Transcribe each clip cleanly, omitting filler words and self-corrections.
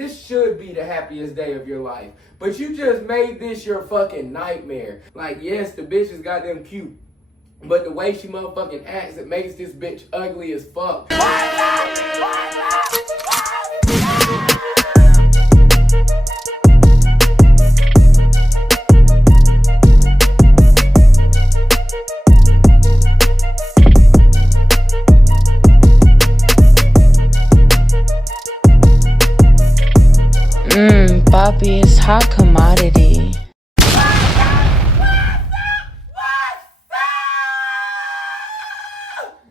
this should be the happiest day of your life. But you just made this your fucking nightmare. Like, yes, the bitch is goddamn cute. But the way she motherfucking acts, it makes this bitch ugly as fuck. Papi is hot commodity.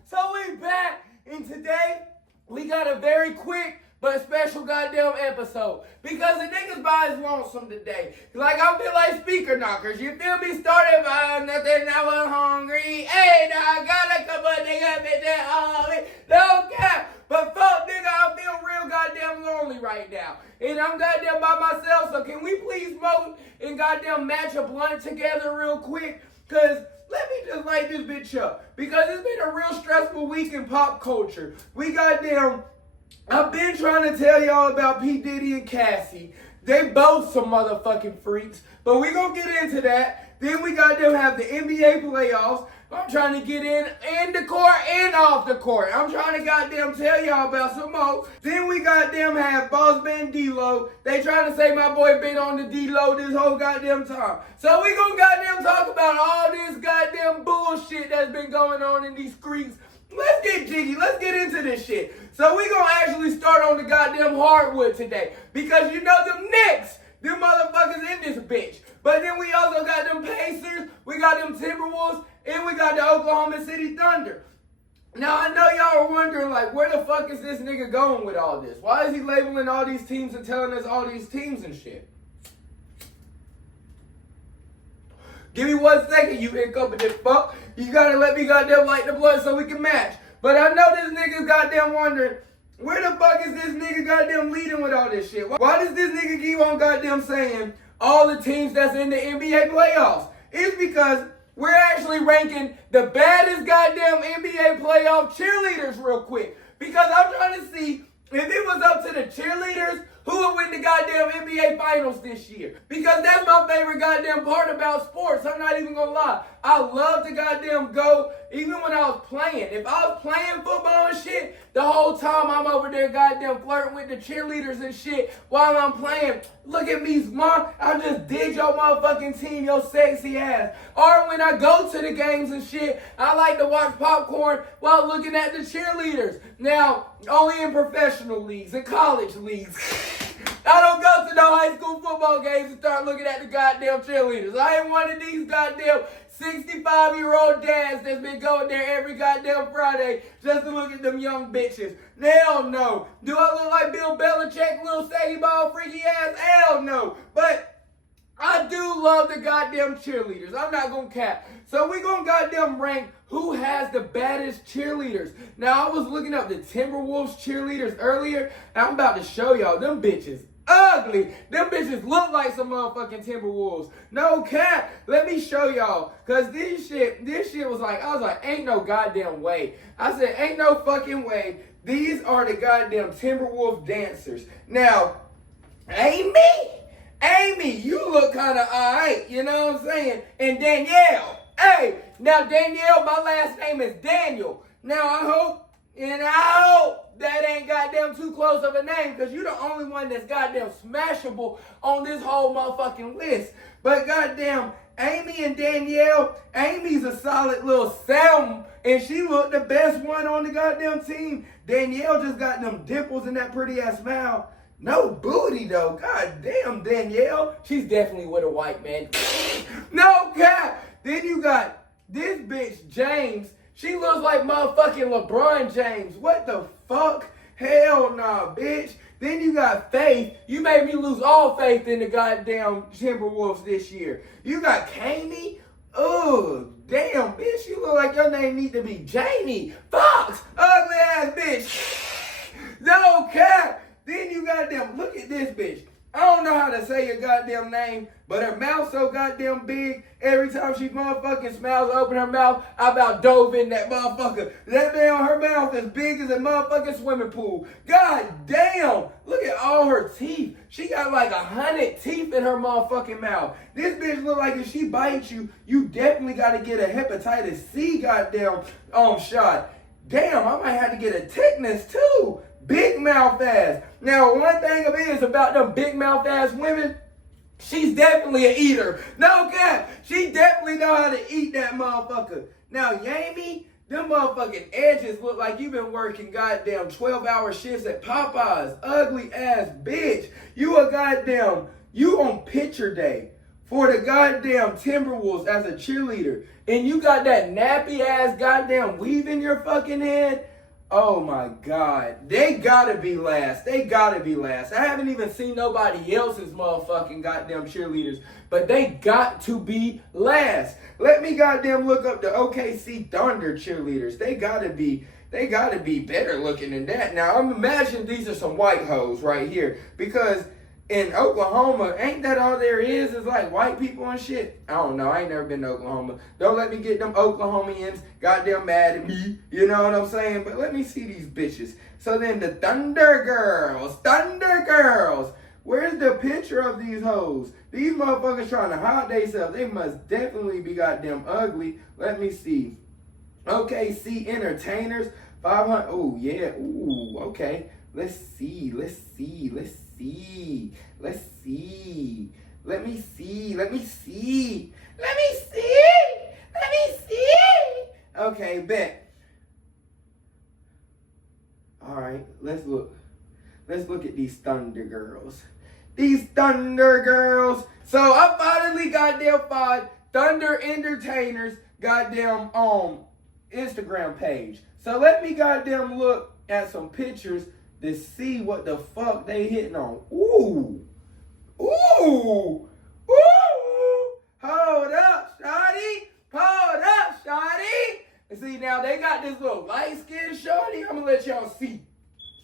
So we back, and today we got a very quick but special goddamn episode because the niggas body's lonesome today. Like, I feel like speaker knockers. You feel me? Started by nothing, I was hungry. Hey, now I got a couple of niggas bitches hungry. No cap. But fuck, nigga, I feel real goddamn lonely right now. And I'm goddamn by myself, so can we please smoke and goddamn match a blunt together real quick? Cause let me just light this bitch up. Because it's been a real stressful week in pop culture. I've been trying to tell y'all about P. Diddy and Cassie. They both some motherfucking freaks. But we gonna get into that. Then we goddamn have the NBA playoffs. I'm trying to get in the court and off the court. I'm trying to goddamn tell y'all about some more. Then we goddamn have BossMan Dlow. They trying to say my boy been on the Dlow this whole goddamn time. So we gonna goddamn talk about all this goddamn bullshit that's been going on in these streets. Let's get jiggy. Let's get into this shit. So we gonna actually start on the goddamn hardwood today. Because you know them Knicks, them motherfuckers in this bitch. But then we also got them Pacers, we got them Timberwolves, and we got the Oklahoma City Thunder. Now, I know y'all are wondering, like, where the fuck is this nigga going with all this? Why is he labeling all these teams and telling us all these teams and shit? Give me 1 second, you incompetent fuck. You gotta let me goddamn light the blood so we can match. But I know this nigga's goddamn wondering, where the fuck is this nigga goddamn leading with all this shit? Why does this nigga keep on goddamn saying all the teams that's in the NBA playoffs? It's because we're actually ranking the baddest goddamn NBA playoff cheerleaders real quick. Because I'm trying to see if it was up to the cheerleaders, who would win the goddamn NBA finals this year? Because that's my favorite goddamn part about sports. I'm not even gonna lie. I love to goddamn go, even when I was playing. If I was playing football and shit, the whole time I'm over there goddamn flirting with the cheerleaders and shit while I'm playing. Look at me, mom. I just did your motherfucking team, your sexy ass. Or when I go to the games and shit, I like to watch popcorn while looking at the cheerleaders. Now, only in professional leagues and college leagues. I don't go to no high school football games and start looking at the goddamn cheerleaders. I ain't one of these goddamn 65-year-old dads that's been going there every goddamn Friday just to look at them young bitches. Hell no. Do I look like Bill Belichick, little saggy ball freaky ass? Hell no. But I do love the goddamn cheerleaders. I'm not gonna cap. So we gonna goddamn rank who has the baddest cheerleaders. Now, I was looking up the Timberwolves cheerleaders earlier, and I'm about to show y'all them bitches ugly. Them bitches look like some motherfucking Timberwolves. No cap. Let me show y'all. Cause this shit was like, I was like, ain't no goddamn way. I said, ain't no fucking way. These are the goddamn Timberwolves dancers. Now, Amy, you look kind of alright, you know what I'm saying? And Danielle. Hey, now Danielle, my last name is Daniel. Now I hope that ain't goddamn too close of a name, because you the only one that's goddamn smashable on this whole motherfucking list. But goddamn, Amy and Danielle, Amy's a solid little sound, and she looked the best one on the goddamn team. Danielle just got them dimples and that pretty ass smile. No booty though. God damn, Danielle. She's definitely with a white man. No cap. Then you got this bitch, James. She looks like motherfucking LeBron James. What the fuck? Hell nah, bitch. Then you got Faith. You made me lose all faith in the goddamn Timberwolves this year. You got Kami. Oh, damn, bitch. You look like your name need to be Jamie Foxx. Ugly ass bitch. No cap. Then you got them. Look at this bitch. I don't know how to say your goddamn name, but her mouth so goddamn big. Every time she motherfucking smiles, open her mouth, I about dove in that motherfucker. That man, her mouth as big as a motherfucking swimming pool. God damn, look at all her teeth. She got like 100 teeth in her motherfucking mouth. This bitch look like if she bites you, you definitely got to get a hepatitis C goddamn shot. Damn, I might have to get a tetanus too. Big mouth ass. Now, one thing of it is about them big mouth ass women, she's definitely an eater. No cap. She definitely know how to eat that motherfucker. Now, Yami, them motherfucking edges look like you been working goddamn 12-hour shifts at Popeyes. Ugly ass bitch. You on picture day for the goddamn Timberwolves as a cheerleader. And you got that nappy ass goddamn weave in your fucking head. Oh my God. They gotta be last. They gotta be last. I haven't even seen nobody else's motherfucking goddamn cheerleaders, but they got to be last. Let me goddamn look up the OKC Thunder cheerleaders. They gotta be better looking than that. Now, I'm imagining these are some white hoes right here, because in Oklahoma, ain't that all there is like white people and shit? I don't know. I ain't never been to Oklahoma. Don't let me get them Oklahomians goddamn mad at me. You know what I'm saying? But let me see these bitches. So then the Thunder Girls. Where's the picture of these hoes? These motherfuckers trying to hide themselves. They must definitely be goddamn ugly. Let me see. OKC Entertainers. 500. Oh, yeah. Ooh, okay. Let's see. Let me see. Okay, bet. All right, let's look. Let's look at these Thunder Girls. So I finally goddamn found Thunder Entertainers goddamn Instagram page. So let me goddamn look at some pictures to see what the fuck they hitting on. Ooh. Hold up, shawty. And see, now they got this little light-skinned shawty. I'm gonna let y'all see.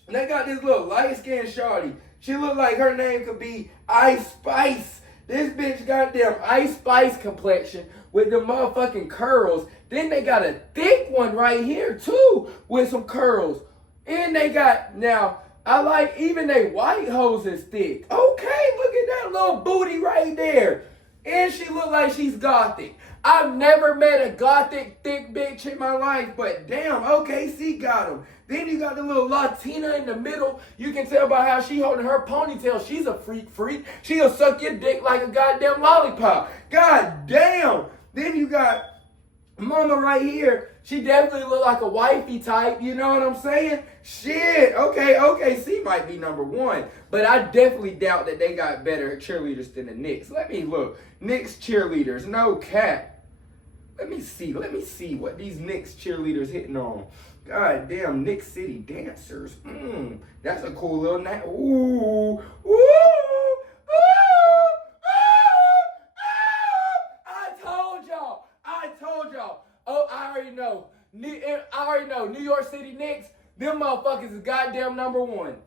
They got this little light-skinned shawty. She look like her name could be Ice Spice. This bitch goddamn Ice Spice complexion with the motherfucking curls. Then they got a thick one right here too with some curls. And they got, now, I like even they white hoes is thick. Okay, look at that little booty right there. And she look like she's gothic. I've never met a gothic thick bitch in my life, but damn, OKC got them. Then you got the little Latina in the middle. You can tell by how she holding her ponytail. She's a freak. She'll suck your dick like a goddamn lollipop. God damn. Then you got Mama right here. She definitely look like a wifey type, you know what I'm saying? Shit, okay, C might be number one. But I definitely doubt that they got better cheerleaders than the Knicks. Let me look. Knicks cheerleaders, no cap. Let me see what these Knicks cheerleaders hitting on. God damn, Knicks City Dancers. That's a cool little name. Ooh. I told y'all. Oh, I already know. New York City Knicks, them motherfuckers is goddamn number one.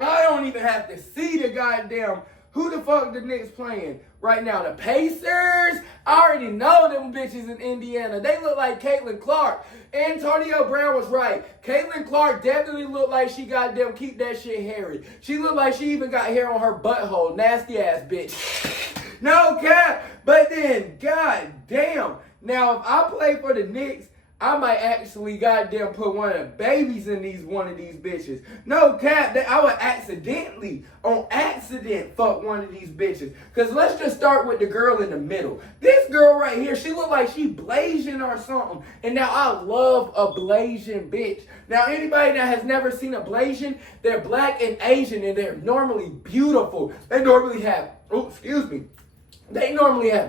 I don't even have to see the goddamn, who the fuck the Knicks playing right now? The Pacers? I already know them bitches in Indiana. They look like Caitlin Clark. Antonio Brown was right. Caitlin Clark definitely looked like she goddamn keep that shit hairy. She looked like she even got hair on her butthole. Nasty ass bitch. No cap. But then, god damn. Now, if I play for the Knicks, I might actually goddamn put one of the babies in one of these bitches. No cap, that I would on accident, fuck one of these bitches. Because let's just start with the girl in the middle. This girl right here, she look like she Blasian or something. And now I love a Blasian bitch. Now anybody that has never seen a Blasian, they're black and Asian and they're normally beautiful. They normally have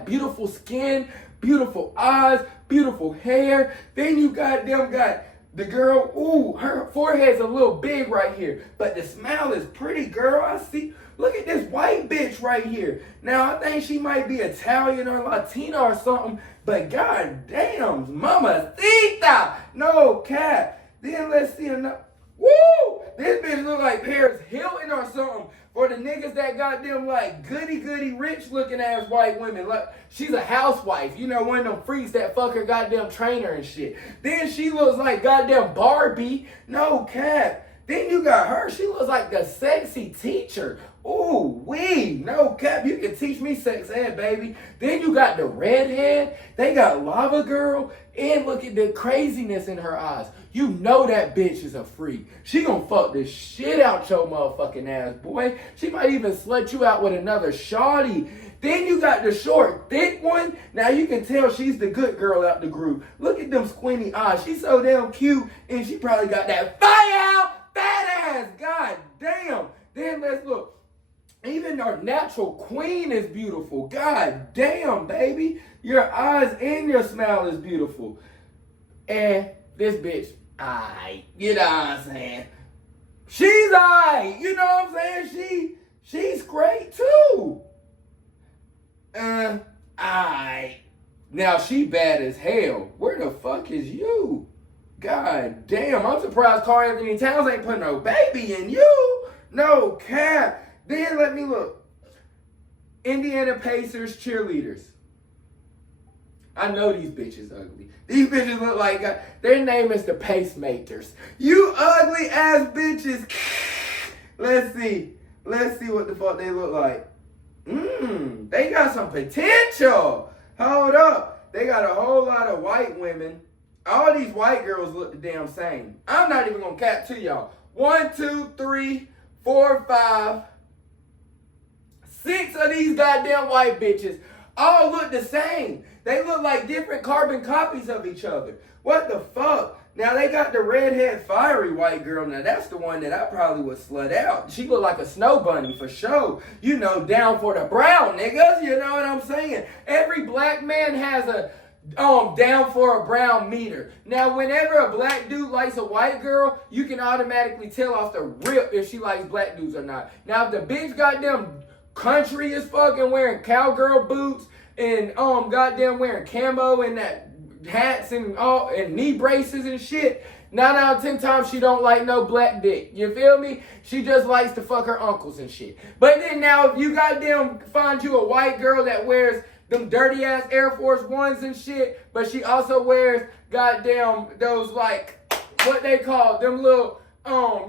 beautiful skin, beautiful eyes, beautiful hair. Then you got the girl, ooh, her forehead's a little big right here. But the smile is pretty, girl. I see. Look at this white bitch right here. Now, I think she might be Italian or Latina or something. But god damn, mamacita. No cap. Then let's see another. Woo! This bitch look like Paris Hilton or something. For the niggas that got them like goody rich looking ass white women. Like she's a housewife, you know, one of them freaks that fuck her goddamn trainer and shit. Then she looks like goddamn Barbie. No cap. Then you got her. She looks like the sexy teacher. Ooh, wee. No cap. You can teach me sex ed, baby. Then you got the redhead. They got Lava Girl. And look at the craziness in her eyes. You know that bitch is a freak. She gonna fuck the shit out your motherfucking ass, boy. She might even slut you out with another shawty. Then you got the short, thick one. Now you can tell she's the good girl out the group. Look at them squinty eyes. She's so damn cute. And she probably got that fire fat ass. God damn. Then let's look. Even our natural queen is beautiful. God damn, baby. Your eyes and your smile is beautiful. And this bitch, aight. You know what I'm saying? She's aight. You know what I'm saying? She's great too. Aight. Now she bad as hell. Where the fuck is you? God damn. I'm surprised Carl Anthony Towns ain't put no baby in you. No cap. Then let me look. Indiana Pacers cheerleaders. I know these bitches ugly. These bitches look like, their name is the Pacemakers. You ugly ass bitches. Let's see. Let's see what the fuck they look like. They got some potential. Hold up. They got a whole lot of white women. All these white girls look the damn same. I'm not even gonna cap to y'all. 1, 2, 3, 4, 5. 6 of these goddamn white bitches all look the same. They look like different carbon copies of each other. What the fuck? Now they got the redhead fiery white girl. Now that's the one that I probably would slut out. She look like a snow bunny for sure. You know, down for the brown niggas. You know what I'm saying? Every black man has a down for a brown meter. Now, whenever a black dude likes a white girl, you can automatically tell off the rip if she likes black dudes or not. Now, if the bitch goddamn country is fucking wearing cowgirl boots and goddamn wearing camo and that hats and knee braces and shit, 9 out of 10 times she don't like no black dick. You feel me? She just likes to fuck her uncles and shit. But then now if you goddamn find you a white girl that wears them dirty ass Air Force Ones and shit, but she also wears goddamn those like what they call them little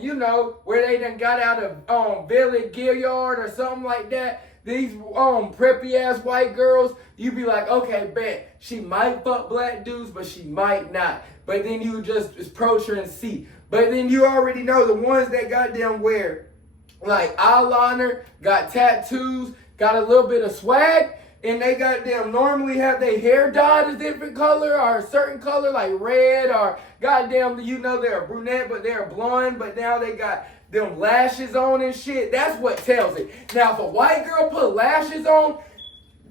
you know, where they done got out of Village Gilliard or something like that. These preppy ass white girls, you be like, okay, bet she might fuck black dudes, but she might not. But then you just approach her and see. But then you already know the ones that goddamn wear like eyeliner, got tattoos, got a little bit of swag, and they goddamn normally have their hair dyed a different color or a certain color like red, or goddamn, you know, they're a brunette but they're blonde, but now they got them lashes on and shit. That's what tells it. Now if a white girl put lashes on,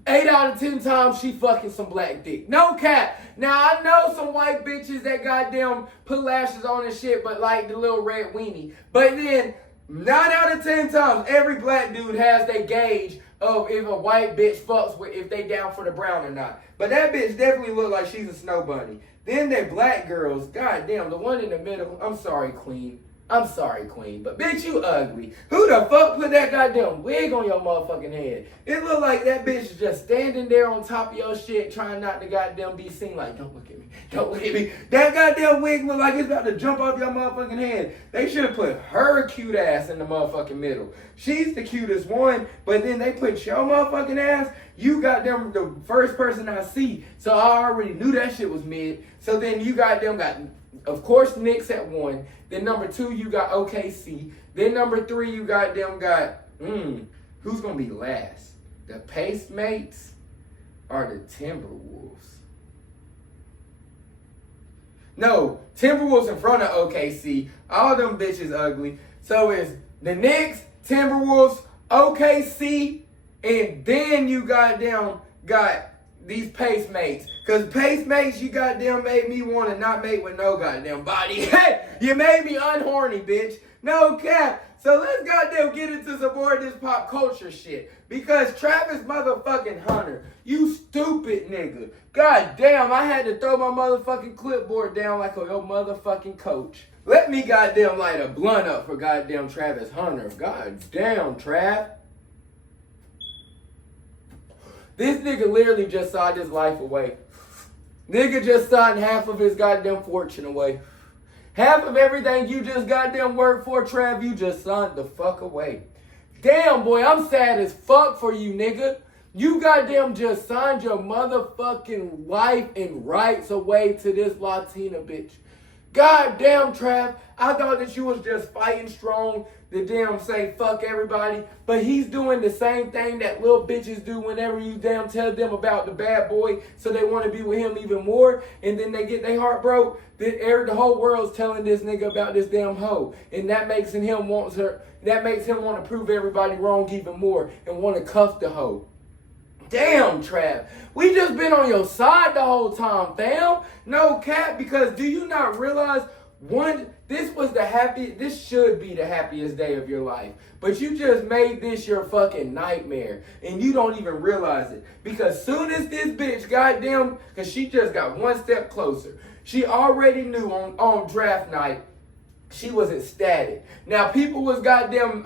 8 out of 10 times she fucking some black dick. No cap. Now I know some white bitches that goddamn put lashes on and shit but like the little red weenie. But then 9 out of 10 times every black dude has their gauge of if a white bitch fucks with, if they down for the brown or not. But that bitch definitely look like she's a snow bunny. Then they black girls, goddamn, the one in the middle, I'm sorry, queen. I'm sorry, queen, but bitch, you ugly. Who the fuck put that goddamn wig on your motherfucking head? It look like that bitch is just standing there on top of your shit trying not to goddamn be seen like, don't look at me, don't look at me. That goddamn wig look like it's about to jump off your motherfucking head. They should have put her cute ass in the motherfucking middle. She's the cutest one, but then they put your motherfucking ass, you goddamn the first person I see. So I already knew that shit was mid. So then you goddamn got, of course, Knicks at 1. Then number 2, you got OKC. Then number 3, you goddamn got, who's going to be last? The Pacemates or the Timberwolves? No, Timberwolves in front of OKC. All them bitches ugly. So it's the Knicks, Timberwolves, OKC, and then you goddamn got these Pacemates. Cause Pacemates, you goddamn made me want to not mate with no goddamn body. Hey, you made me unhorny, bitch. No cap. So let's goddamn get into some more of this pop culture shit. Because Travis motherfucking Hunter, you stupid nigga. God damn, I had to throw my motherfucking clipboard down like a motherfucking coach. Let me goddamn light a blunt up for goddamn Travis Hunter. Goddamn, Trav. This nigga literally just signed his life away. Nigga just signed half of his goddamn fortune away. Half of everything you just goddamn worked for, Trav, you just signed the fuck away. Damn, boy, I'm sad as fuck for you, nigga. You goddamn just signed your motherfucking life and rights away to this Latina bitch. Goddamn, Trav, I thought that you was just fighting strong to damn say fuck everybody, but he's doing the same thing that little bitches do whenever you damn tell them about the bad boy, so they want to be with him even more, and then they get their heart broke. The whole world's telling this nigga about this damn hoe, and that makes him want to prove everybody wrong even more and want to cuff the hoe. Damn, Trav. We just been on your side the whole time, fam. No cap, because do you not realize, this should be the happiest day of your life. But you just made this your fucking nightmare. And you don't even realize it. Because soon as this bitch goddamn, because she just got one step closer. She already knew on draft night, she was ecstatic. Now, people was goddamn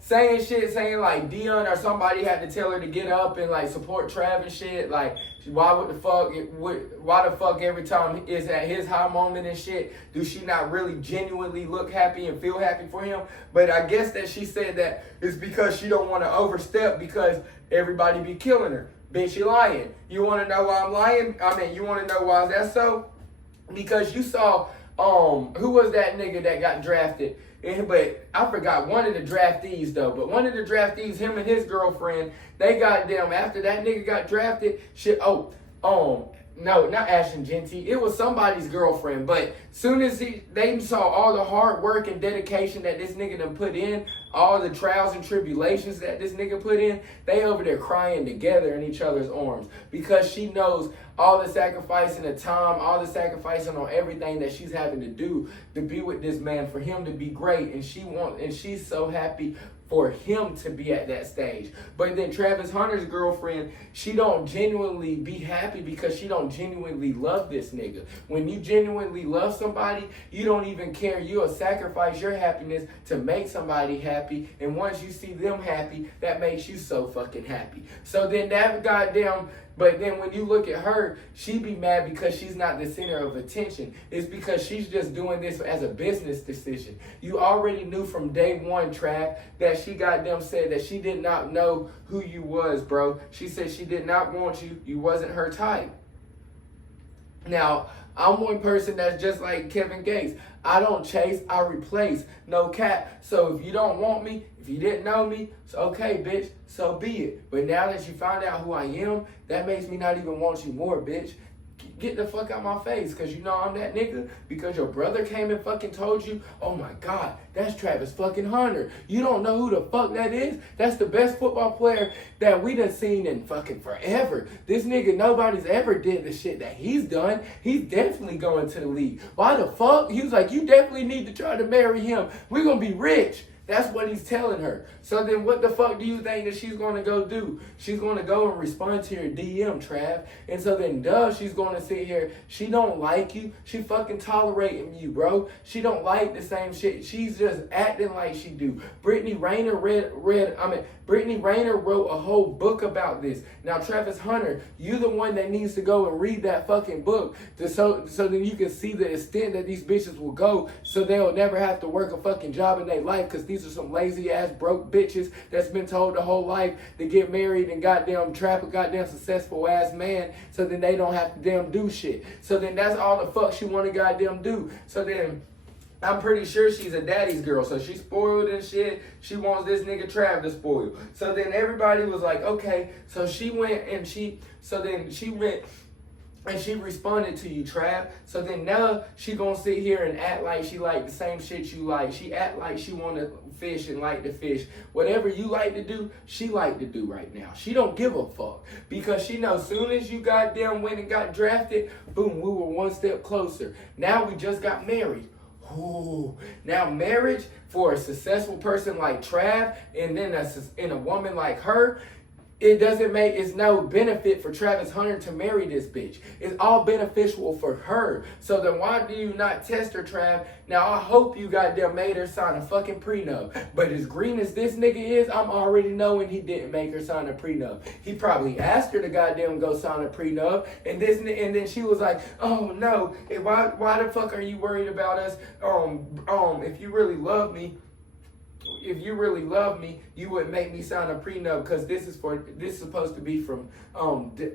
saying like Dion or somebody had to tell her to get up and like support Trav and shit. Like, why the fuck every time it's at his high moment and shit, do she not really genuinely look happy and feel happy for him? But I guess that she said that it's because she don't want to overstep because everybody be killing her. Bitch, you lying. You want to know why I'm lying? You want to know why that's so? Because you saw, who was that nigga that got drafted? But I forgot one of the draftees though. But one of the draftees, him and his girlfriend, they got them after that nigga got drafted. No, not Ashton Genty. It was somebody's girlfriend. But soon as they saw all the hard work and dedication that this nigga done put in, all the trials and tribulations that this nigga put in, they over there crying together in each other's arms. Because she knows all the sacrificing of time, all the sacrificing on everything that she's having to do to be with this man, for him to be great. And she's so happy for him to be at that stage. But then Travis Hunter's girlfriend, she don't genuinely be happy because she don't genuinely love this nigga. When you genuinely love somebody, you don't even care. You'll sacrifice your happiness to make somebody happy. And once you see them happy, that makes you so fucking happy. So then but then when you look at her, she be mad because she's not the center of attention. It's because she's just doing this as a business decision. You already knew from day one, Trav, that she goddamn said that she did not know who you was, bro. She said she did not want you. You wasn't her type. Now, I'm one person that's just like Kevin Gates. I don't chase, I replace. No cap. So if you don't want me, if you didn't know me, it's okay, bitch. So be it. But now that you found out who I am, that makes me not even want you more, bitch. Get the fuck out my face, because you know I'm that nigga. Because your brother came and fucking told you, oh my God, that's Travis fucking Hunter. You don't know who the fuck that is? That's the best football player that we done seen in fucking forever. This nigga, nobody's ever did the shit that he's done. He's definitely going to the league. Why the fuck? He was like, you definitely need to try to marry him. We're going to be rich. That's what he's telling her. So then what the fuck do you think that she's going to go do? She's going to go and respond to your DM, Trav. And so then, she's going to sit here. She don't like you. She fucking tolerating you, bro. She don't like the same shit. She's just acting like she do. Brittany Rayner wrote a whole book about this. Now, Travis Hunter, you the one that needs to go and read that fucking book so then you can see the extent that these bitches will go, so they'll never have to work a fucking job in their life, because these are some lazy ass broke bitches that's been told the whole life to get married and goddamn trap a goddamn successful ass man, so then they don't have to damn do shit. So then that's all the fuck she want to goddamn do. So then I'm pretty sure she's a daddy's girl, so she's spoiled and shit. She wants this nigga Trav to spoil. So then everybody was like, okay. So she went and she responded to you, Trav. So then now she gonna sit here and act like she like the same shit you like. She act like she wanna fish and like to fish. Whatever you like to do, she like to do right now. She don't give a fuck. Because she knows soon as you goddamn went and got drafted, boom, we were one step closer. Now we just got married. Ooh. Now marriage for a successful person like Trav and then a woman like her, it's no benefit for Travis Hunter to marry this bitch. It's all beneficial for her. So then why do you not test her, Trav? Now I hope you goddamn made her sign a fucking prenup. But as green as this nigga is, I'm already knowing he didn't make her sign a prenup. He probably asked her to goddamn go sign a prenup, and then she was like, oh no, why the fuck are you worried about us? If you really love me, you wouldn't make me sign a prenup because this is supposed to be from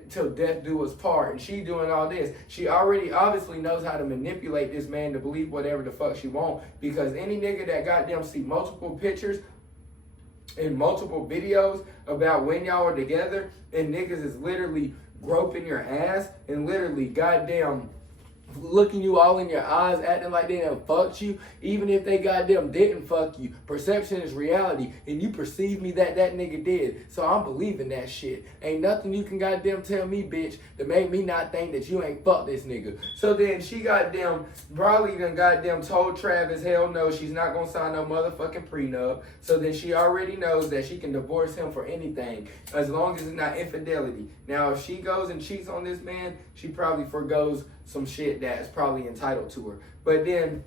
till death do us part. And she doing all this. She already obviously knows how to manipulate this man to believe whatever the fuck she want, because any nigga that goddamn see multiple pictures and multiple videos about when y'all are together and niggas is literally groping your ass and literally goddamn looking you all in your eyes, acting like they done fucked you, even if they goddamn didn't fuck you. Perception is reality, and you perceive me that nigga did. So I'm believing that shit. Ain't nothing you can goddamn tell me, bitch, to make me not think that you ain't fucked this nigga. So then she goddamn probably done goddamn told Travis, hell no, she's not gonna sign no motherfucking prenup. So then she already knows that she can divorce him for anything, as long as it's not infidelity. Now if she goes and cheats on this man, she probably forgoes some shit that's probably entitled to her. But then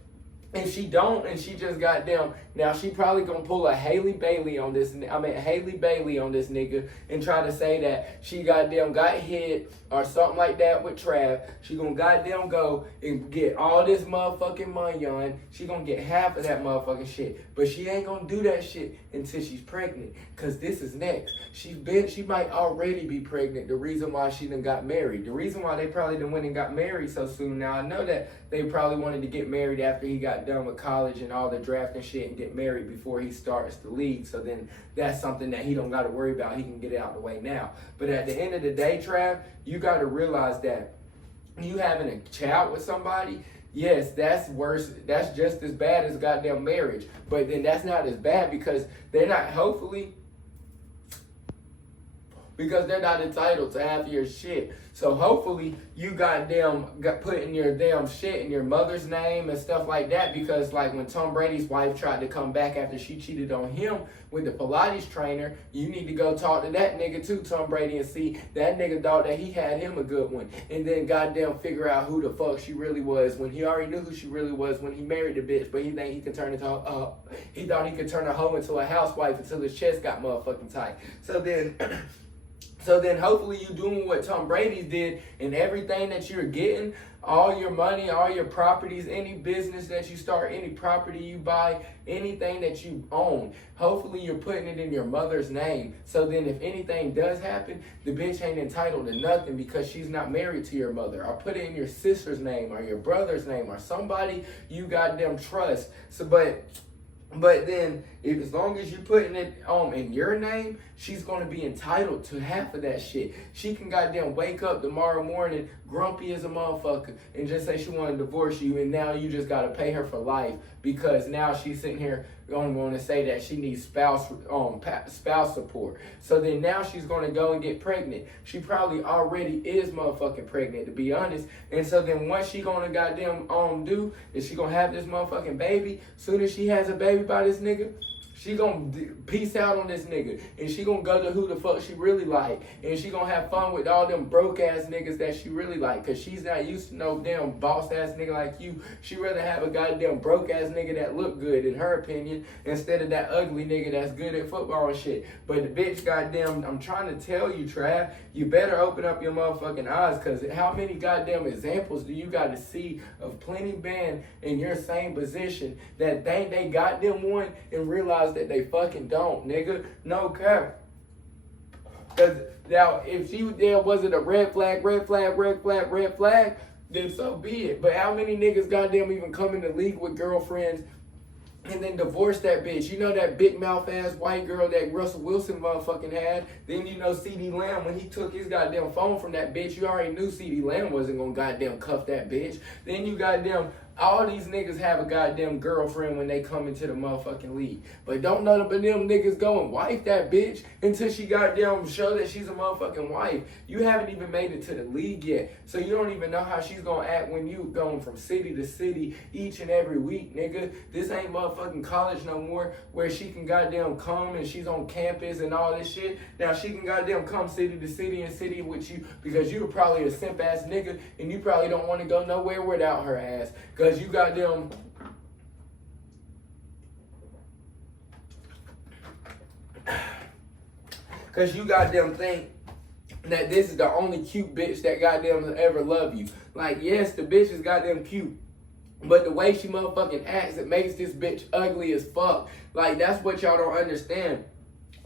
if she don't and she just goddamn, now she probably gonna pull a Haley Bailey on this nigga and try to say that she goddamn got hit or something like that with Trav. She gonna goddamn go and get all this motherfucking money on. She gonna get half of that motherfucking shit. But she ain't gonna do that shit until she's pregnant, cause this is next. She might already be pregnant. The reason why she done got married. The reason why they probably done went and got married so soon. Now I know that they probably wanted to get married after he got done with college and all the drafting shit and get married before he starts the league. So then that's something that he don't got to worry about. He can get it out of the way now. But at the end of the day, Trav, you got to realize that you having a child with somebody, yes, that's worse. That's just as bad as goddamn marriage. But then that's not as bad because they're not, because they're not entitled to half your shit. So hopefully you got putting your damn shit in your mother's name and stuff like that, because like when Tom Brady's wife tried to come back after she cheated on him with the Pilates trainer, you need to go talk to that nigga too, Tom Brady, and see that nigga thought that he had him a good one, and then goddamn figure out who the fuck she really was when he already knew who she really was when he married the bitch, but he think he could turn into he thought he could turn a hoe into a housewife until his chest got motherfucking tight. So then hopefully you doing what Tom Brady did, and everything that you're getting, all your money, all your properties, any business that you start, any property you buy, anything that you own, hopefully you're putting it in your mother's name. So then if anything does happen, the bitch ain't entitled to nothing because she's not married to your mother. Or put it in your sister's name or your brother's name or somebody you goddamn trust. So but then, as long as you putting it in your name, she's gonna be entitled to half of that shit. She can goddamn wake up tomorrow morning grumpy as a motherfucker and just say she want to divorce you, and now you just gotta pay her for life because now she's sitting here going to say that she needs spouse support. So then now she's gonna go and get pregnant. She probably already is motherfucking pregnant, to be honest. And so then what she gonna goddamn do is she gonna have this motherfucking baby. Soon as she has a baby by this nigga, she gonna peace out on this nigga, and she gonna go to who the fuck she really like, and she gonna have fun with all them broke ass niggas that she really like, cause she's not used to no damn boss ass nigga like you. She rather have a goddamn broke ass nigga that look good in her opinion, instead of that ugly nigga that's good at football and shit. But the bitch goddamn, I'm trying to tell you, Trav, you better open up your motherfucking eyes, cause how many goddamn examples do you gotta see of plenty men in your same position that think they got them one and realize that they fucking don't, nigga. No cap. Cause now if there wasn't a red flag, then so be it. But how many niggas goddamn even come in the league with girlfriends and then divorce that bitch? You know that big mouth ass white girl that Russell Wilson motherfucking had. Then you know CD Lamb, when he took his goddamn phone from that bitch, you already knew CD Lamb wasn't gonna goddamn cuff that bitch. Then you goddamn All these niggas have a goddamn girlfriend when they come into the motherfucking league. But don't none of them niggas go and wife that bitch until she goddamn show that she's a motherfucking wife. You haven't even made it to the league yet. So you don't even know how she's gonna act when you going from city to city each and every week, nigga. This ain't motherfucking college no more where she can goddamn come and she's on campus and all this shit. Now she can goddamn come city to city and city with you because you're probably a simp ass nigga and you probably don't want to go nowhere without her ass. Cause you got them. Cause you got them think that this is the only cute bitch that goddamn ever love you. Like, yes, the bitch is goddamn cute. But the way she motherfucking acts, it makes this bitch ugly as fuck. Like, that's what y'all don't understand.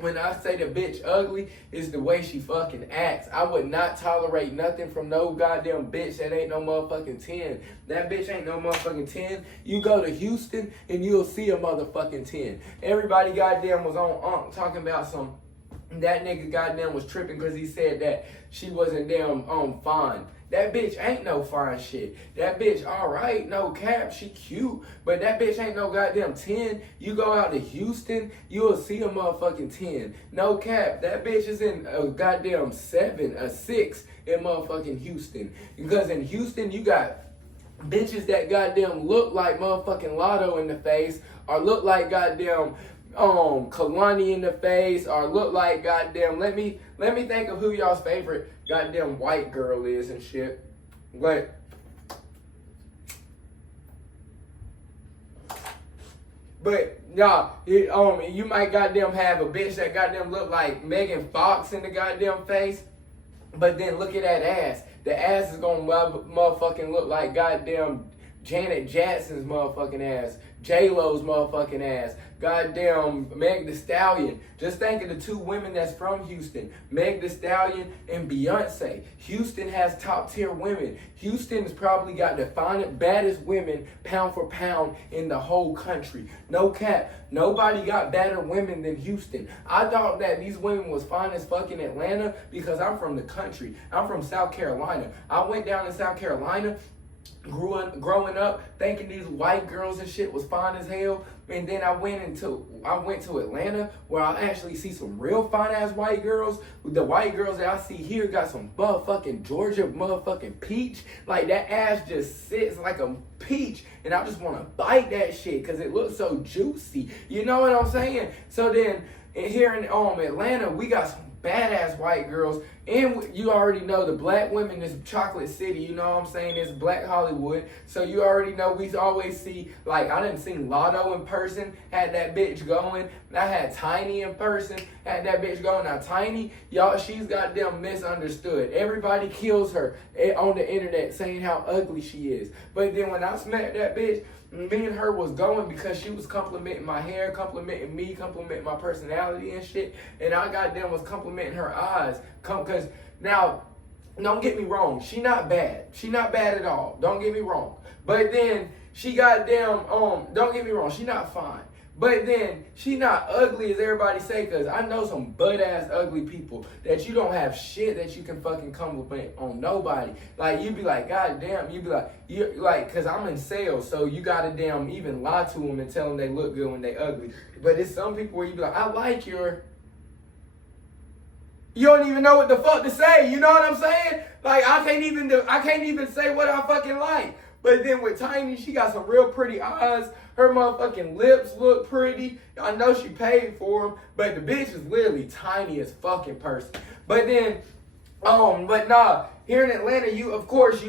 When I say the bitch ugly, it's the way she fucking acts. I would not tolerate nothing from no goddamn bitch that ain't no motherfucking 10. That bitch ain't no motherfucking 10. You go to Houston and you'll see a motherfucking 10. Everybody goddamn was on talking about some, that nigga goddamn was tripping because he said that she wasn't damn fine. That bitch ain't no fine shit. That bitch alright, no cap, she cute, but that bitch ain't no goddamn 10. You go out to Houston, you'll see a motherfucking 10. No cap, that bitch is in a goddamn 7, a 6 in motherfucking Houston. Because in Houston, you got bitches that goddamn look like motherfucking Lotto in the face, or look like goddamn Kalani in the face, or look like goddamn, let me think of who y'all's favorite goddamn white girl is and shit. But y'all, you might goddamn have a bitch that goddamn look like Megan Fox in the goddamn face, but then look at that ass. The ass is gonna motherfucking look like goddamn Janet Jackson's motherfucking ass, J-Lo's motherfucking ass, goddamn Meg Thee Stallion. Just think of the two women that's from Houston, Meg Thee Stallion and Beyonce. Houston has top tier women. Houston has probably got the finest, baddest women pound for pound in the whole country. No cap. Nobody got better women than Houston. I thought that these women was fine as fucking Atlanta because I'm from the country. I'm from South Carolina. I went down to South Carolina growing up thinking these white girls and shit was fine as hell, and then I went to Atlanta where I actually see some real fine ass white girls. The white girls that I see here got some motherfucking Georgia motherfucking peach. Like, that ass just sits like a peach, and I just want to bite that shit because it looks so juicy. You know what I'm saying? So then here in Atlanta, we got some badass white girls, and you already know the black women is Chocolate City, you know what I'm saying? It's Black Hollywood, so you already know we always see, like, I done seen Lotto in person, had that bitch going. I had Tiny in person, had that bitch going. Now Tiny, y'all, she's goddamn misunderstood. Everybody kills her on the internet saying how ugly she is, but then when I smacked that bitch, me and her was going because she was complimenting my hair, complimenting me, complimenting my personality and shit. And I goddamn was complimenting her eyes. Because now, don't get me wrong, she not bad. She not bad at all. Don't get me wrong. But then she goddamn, don't get me wrong, she not fine. But then she not ugly as everybody say, because I know some butt-ass ugly people that you don't have shit that you can fucking compliment on nobody. Like, you be like, God damn, you be like, you like, because I'm in sales, so you got to damn even lie to them and tell them they look good when they ugly. But it's some people where you be like, I like your... You don't even know what the fuck to say, you know what I'm saying? Like, I can't even say what I fucking like. But then with Tiny, she got some real pretty eyes. Her motherfucking lips look pretty. I know she paid for them, but the bitch is literally tiny as fucking person. But then, but nah, here in Atlanta, you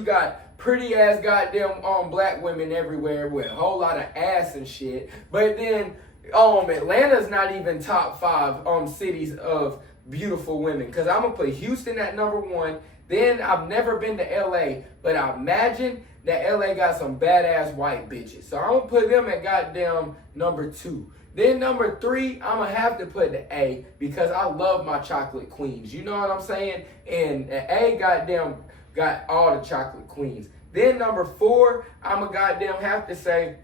got pretty ass goddamn black women everywhere with a whole lot of ass and shit. But then, Atlanta's not even top 5 cities of beautiful women. Cause I'm gonna put Houston at number 1. Then I've never been to LA, but I imagine that LA got some badass white bitches. So I'm gonna put them at goddamn number 2. Then number 3, I'm gonna have to put the A because I love my chocolate queens. You know what I'm saying? And the A goddamn got all the chocolate queens. Then number 4, I'm gonna goddamn have to say,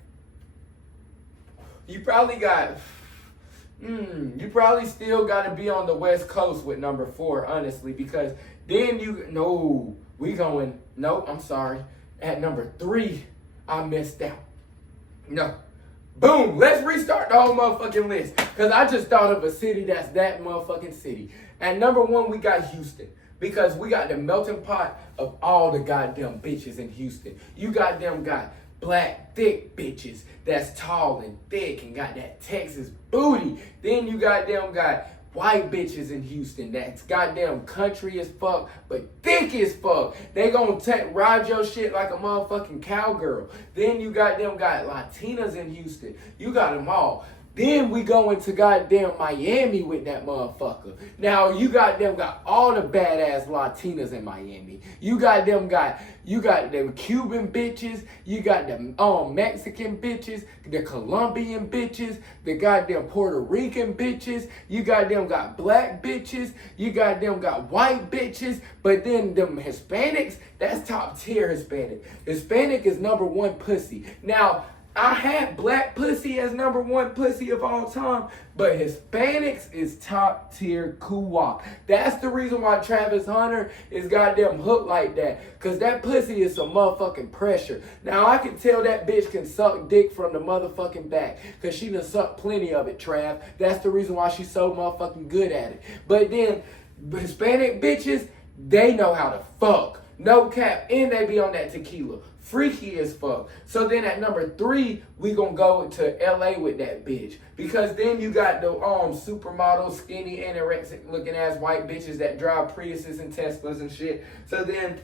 you probably still gotta be on the West Coast with number 4, honestly, because then I'm sorry. At number 3, I missed out. No. Boom, let's restart the whole motherfucking list. Because I just thought of a city that's that motherfucking city. At number 1, we got Houston. Because we got the melting pot of all the goddamn bitches in Houston. You goddamn got black, thick bitches that's tall and thick and got that Texas booty. Then you goddamn got white bitches in Houston that's goddamn country as fuck, but thick as fuck. They gonna ride your shit like a motherfucking cowgirl. Then you goddamn got Latinas in Houston. You got them all. Then we go into goddamn Miami with that motherfucker. Now you goddamn got all the badass Latinas in Miami. You got them Cuban bitches. You got the Mexican bitches, the Colombian bitches, the goddamn Puerto Rican bitches. You goddamn got black bitches. You goddamn got white bitches. But then them Hispanics, that's top tier Hispanic. Hispanic is number 1 pussy. Now, I had black pussy as number 1 pussy of all time, but Hispanics is top tier kuwak. That's the reason why Travis Hunter is goddamn hooked like that, because that pussy is some motherfucking pressure. Now, I can tell that bitch can suck dick from the motherfucking back, because she done sucked plenty of it, Trav. That's the reason why she's so motherfucking good at it. But then, Hispanic bitches, they know how to fuck. No cap, and they be on that tequila. Freaky as fuck. So then at number 3, we gonna go to LA with that bitch. Because then you got the supermodel, skinny, anorexic looking ass white bitches that drive Priuses and Teslas and shit. So then,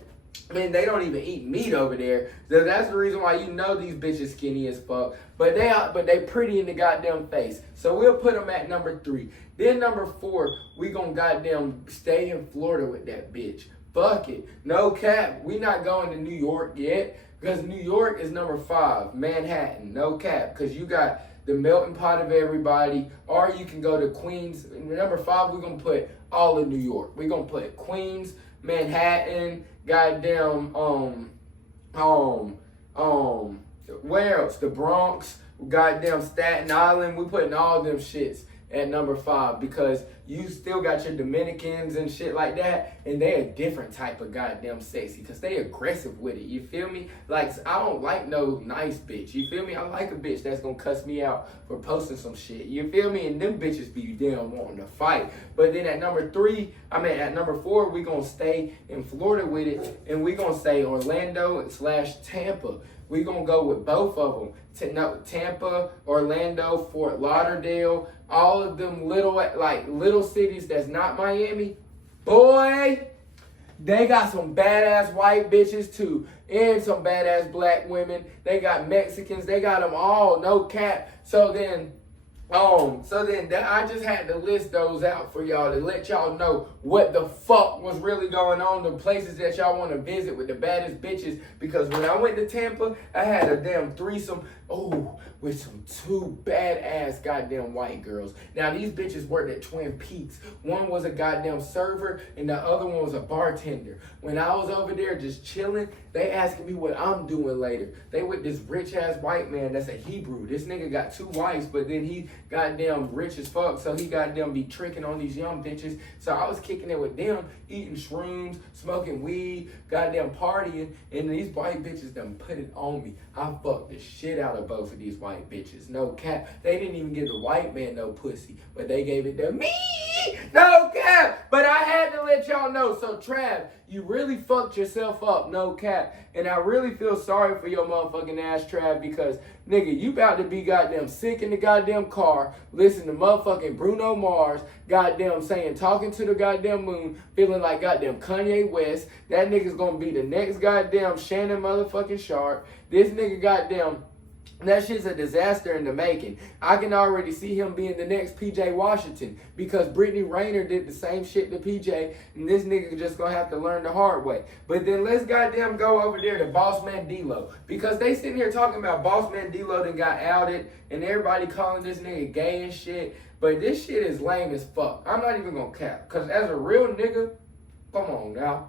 man, they don't even eat meat over there. So that's the reason why you know these bitches skinny as fuck. But they pretty in the goddamn face. So we'll put them at number 3. Then number 4, we gonna goddamn stay in Florida with that bitch. Fuck it. No cap. We not going to New York yet. Because New York is number 5. Manhattan. No cap. Because you got the melting pot of everybody. Or you can go to Queens. Number 5, we're going to put all of New York. We're going to put Queens, Manhattan, goddamn, where else? The Bronx, goddamn Staten Island. We putting all them shits at number 5 because you still got your Dominicans and shit like that, and they a different type of goddamn sexy because they aggressive with it. You feel me? Like, I don't like no nice bitch. You feel me? I like a bitch that's gonna cuss me out for posting some shit. You feel me? And them bitches be damn wanting to fight. But then at number 4, we gonna stay in Florida with it, and we gonna say Orlando/Tampa. We gonna go with both of them. Tampa, Orlando, Fort Lauderdale, all of them little cities that's not Miami. Boy, they got some badass white bitches too, and some badass black women. They got Mexicans. They got them all. No cap. So then I just had to list those out for y'all to let y'all know what the fuck was really going on, the places that y'all want to visit with the baddest bitches. Because when I went to Tampa, I had a damn threesome, with some 2 badass goddamn white girls. Now these bitches worked at Twin Peaks. One was a goddamn server and the other one was a bartender. When I was over there just chilling, they asking me what I'm doing later. They with this rich ass white man that's a Hebrew. This nigga got 2 wives, but then he goddamn rich as fuck, so he goddamn be tricking on these young bitches. So I was kicking it with them, eating shrooms, smoking weed, goddamn partying, and these white bitches done put it on me. I fucked the shit out of both of these white bitches. No cap. They didn't even give the white man no pussy, but they gave it to me. No cap. But I had to let y'all know. So Trav, you really fucked yourself up. No cap. And I really feel sorry for your motherfucking ass, Trav, because nigga, you about to be goddamn sick in the goddamn car, listen to motherfucking Bruno Mars, goddamn saying, talking to the goddamn moon, feeling like goddamn Kanye West. That nigga's gonna be the next goddamn Shannon motherfucking Sharp. This nigga goddamn, that shit's a disaster in the making. I can already see him being the next PJ Washington because Brittany Rayner did the same shit to PJ, and this nigga just gonna have to learn the hard way. But then let's goddamn go over there to BossMan Dlow, because they sitting here talking about BossMan Dlow that got outed and everybody calling this nigga gay and shit. But this shit is lame as fuck. I'm not even gonna cap, because as a real nigga, come on now.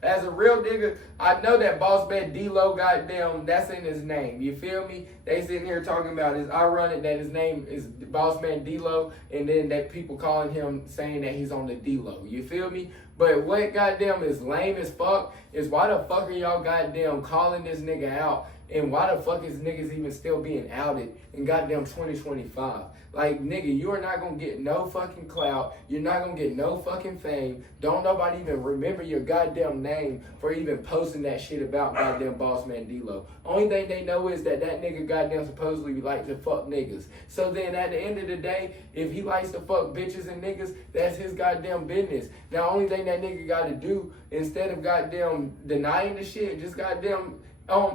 As a real nigga, I know that BossMan Dlow, goddamn, that's in his name. You feel me? They sitting here talking about it's ironic that his name is BossMan Dlow, and then that people calling him saying that he's on the Dlow. You feel me? But what goddamn is lame as fuck is why the fuck are y'all goddamn calling this nigga out And why the fuck is niggas even still being outed in goddamn 2025? Like, nigga, you are not gonna get no fucking clout. You're not gonna get no fucking fame. Don't nobody even remember your goddamn name for even posting that shit about goddamn BossMan Dlow. Only thing they know is that nigga goddamn supposedly like to fuck niggas. So then at the end of the day, if he likes to fuck bitches and niggas, that's his goddamn business. Now, only thing that nigga gotta do, instead of goddamn denying the shit, just goddamn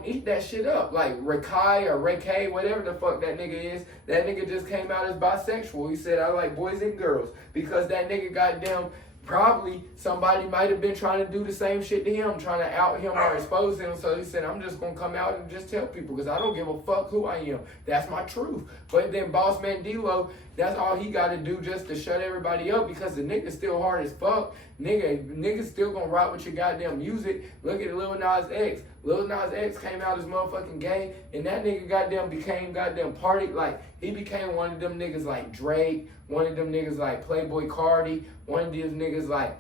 eat that shit up. Like Rakai or Rakay, whatever the fuck that nigga is, that nigga just came out as bisexual. He said, I like boys and girls. Because that nigga goddamn, probably somebody might have been trying to do the same shit to him, trying to out him or expose him. So he said, I'm just gonna come out and just tell people because I don't give a fuck who I am. That's my truth. But then BossMan Dlow, that's all he gotta do just to shut everybody up because the nigga's still hard as fuck. Niggas still gonna rock with your goddamn music. Look at Lil Nas X. Lil Nas X came out as motherfucking gay, and that nigga goddamn became goddamn party. Like, he became one of them niggas like Drake, one of them niggas like Playboy Cardi, one of them niggas like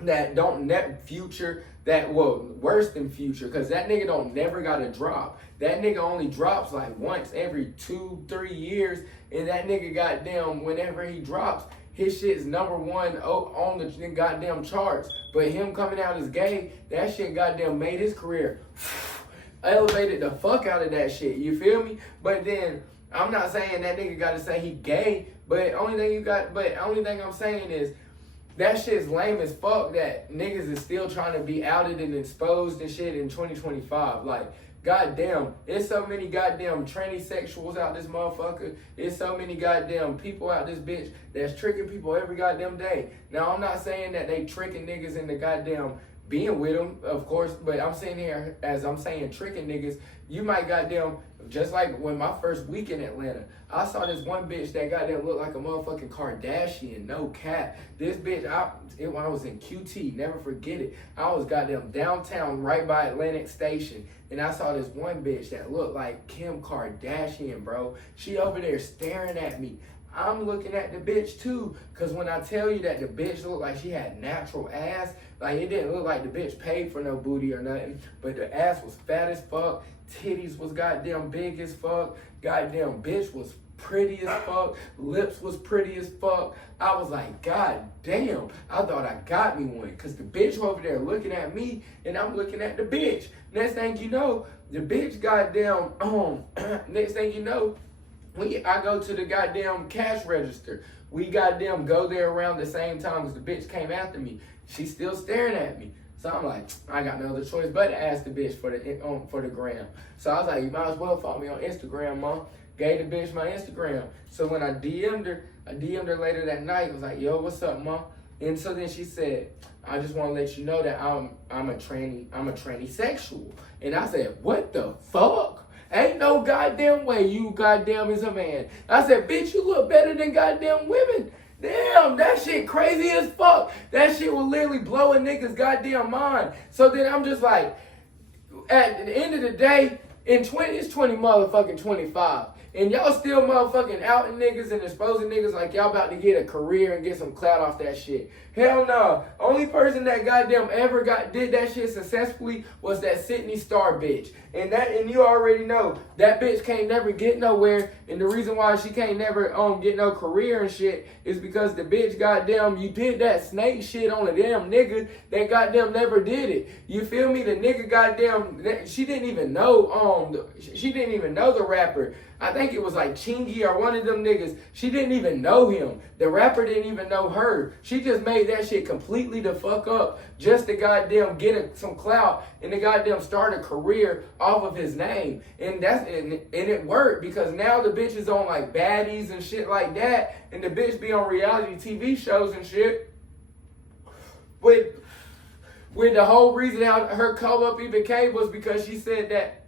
that don't net Future, that, well, worse than Future, because that nigga don't never got a drop. That nigga only drops like once every 2-3 years, and that nigga goddamn, whenever he drops, his shit's number one on the goddamn charts. But him coming out as gay, that shit goddamn made his career. Elevated the fuck out of that shit, you feel me? But then, I'm not saying that nigga gotta say he gay, but only thing I'm saying is, that shit's lame as fuck that niggas is still trying to be outed and exposed and shit in 2025. Like, goddamn, there's so many goddamn transsexuals out this motherfucker. There's so many goddamn people out this bitch that's tricking people every goddamn day. Now, I'm not saying that they tricking niggas into goddamn being with them, of course, but I'm saying here, as I'm saying tricking niggas, you might goddamn, just like when my first week in Atlanta, I saw this one bitch that goddamn looked like a motherfucking Kardashian, no cap. This bitch, when I was in QT, never forget it. I was goddamn downtown right by Atlantic Station, and I saw this one bitch that looked like Kim Kardashian, bro. She over there staring at me. I'm looking at the bitch too, cause when I tell you that the bitch looked like she had natural ass, like it didn't look like the bitch paid for no booty or nothing, but the ass was fat as fuck, titties was goddamn big as fuck, goddamn bitch was pretty as fuck, lips was pretty as fuck. I was like, god damn, I thought I got me one, cause the bitch over there looking at me, and I'm looking at the bitch. Next thing you know, the bitch goddamn, next thing you know, I go to the goddamn cash register. We goddamn go there around the same time as the bitch came after me. She's still staring at me. So I'm like, I got no other choice but to ask the bitch for the gram. So I was like, you might as well follow me on Instagram, mom. Gave the bitch my Instagram. So when I DM'd her later that night. I was like, yo, what's up, mom? And so then she said, I just want to let you know that I'm a transsexual. And I said, what the fuck? Ain't no goddamn way you goddamn is a man. I said, bitch, you look better than goddamn women. Damn, that shit crazy as fuck. That shit will literally blow a nigga's goddamn mind. So then I'm just like, at the end of the day, it's 20 motherfucking 25. And y'all still motherfucking outing niggas and exposing niggas like y'all about to get a career and get some clout off that shit. Hell no. Only person that goddamn ever did that shit successfully was that Sydney Star bitch. And you already know that bitch can't never get nowhere. And the reason why she can't never get no career and shit is because the bitch goddamn, you did that snake shit on a damn nigga that goddamn never did it. You feel me? The nigga goddamn, she didn't even know the rapper. I think it was like Chingy or one of them niggas. She didn't even know him. The rapper didn't even know her. She just made that shit completely the fuck up just to goddamn get some clout and to goddamn start a career off of his name. And it worked because now the bitch is on like baddies and shit like that. And the bitch be on reality TV shows and shit. With the whole reason how her come up even came was because she said that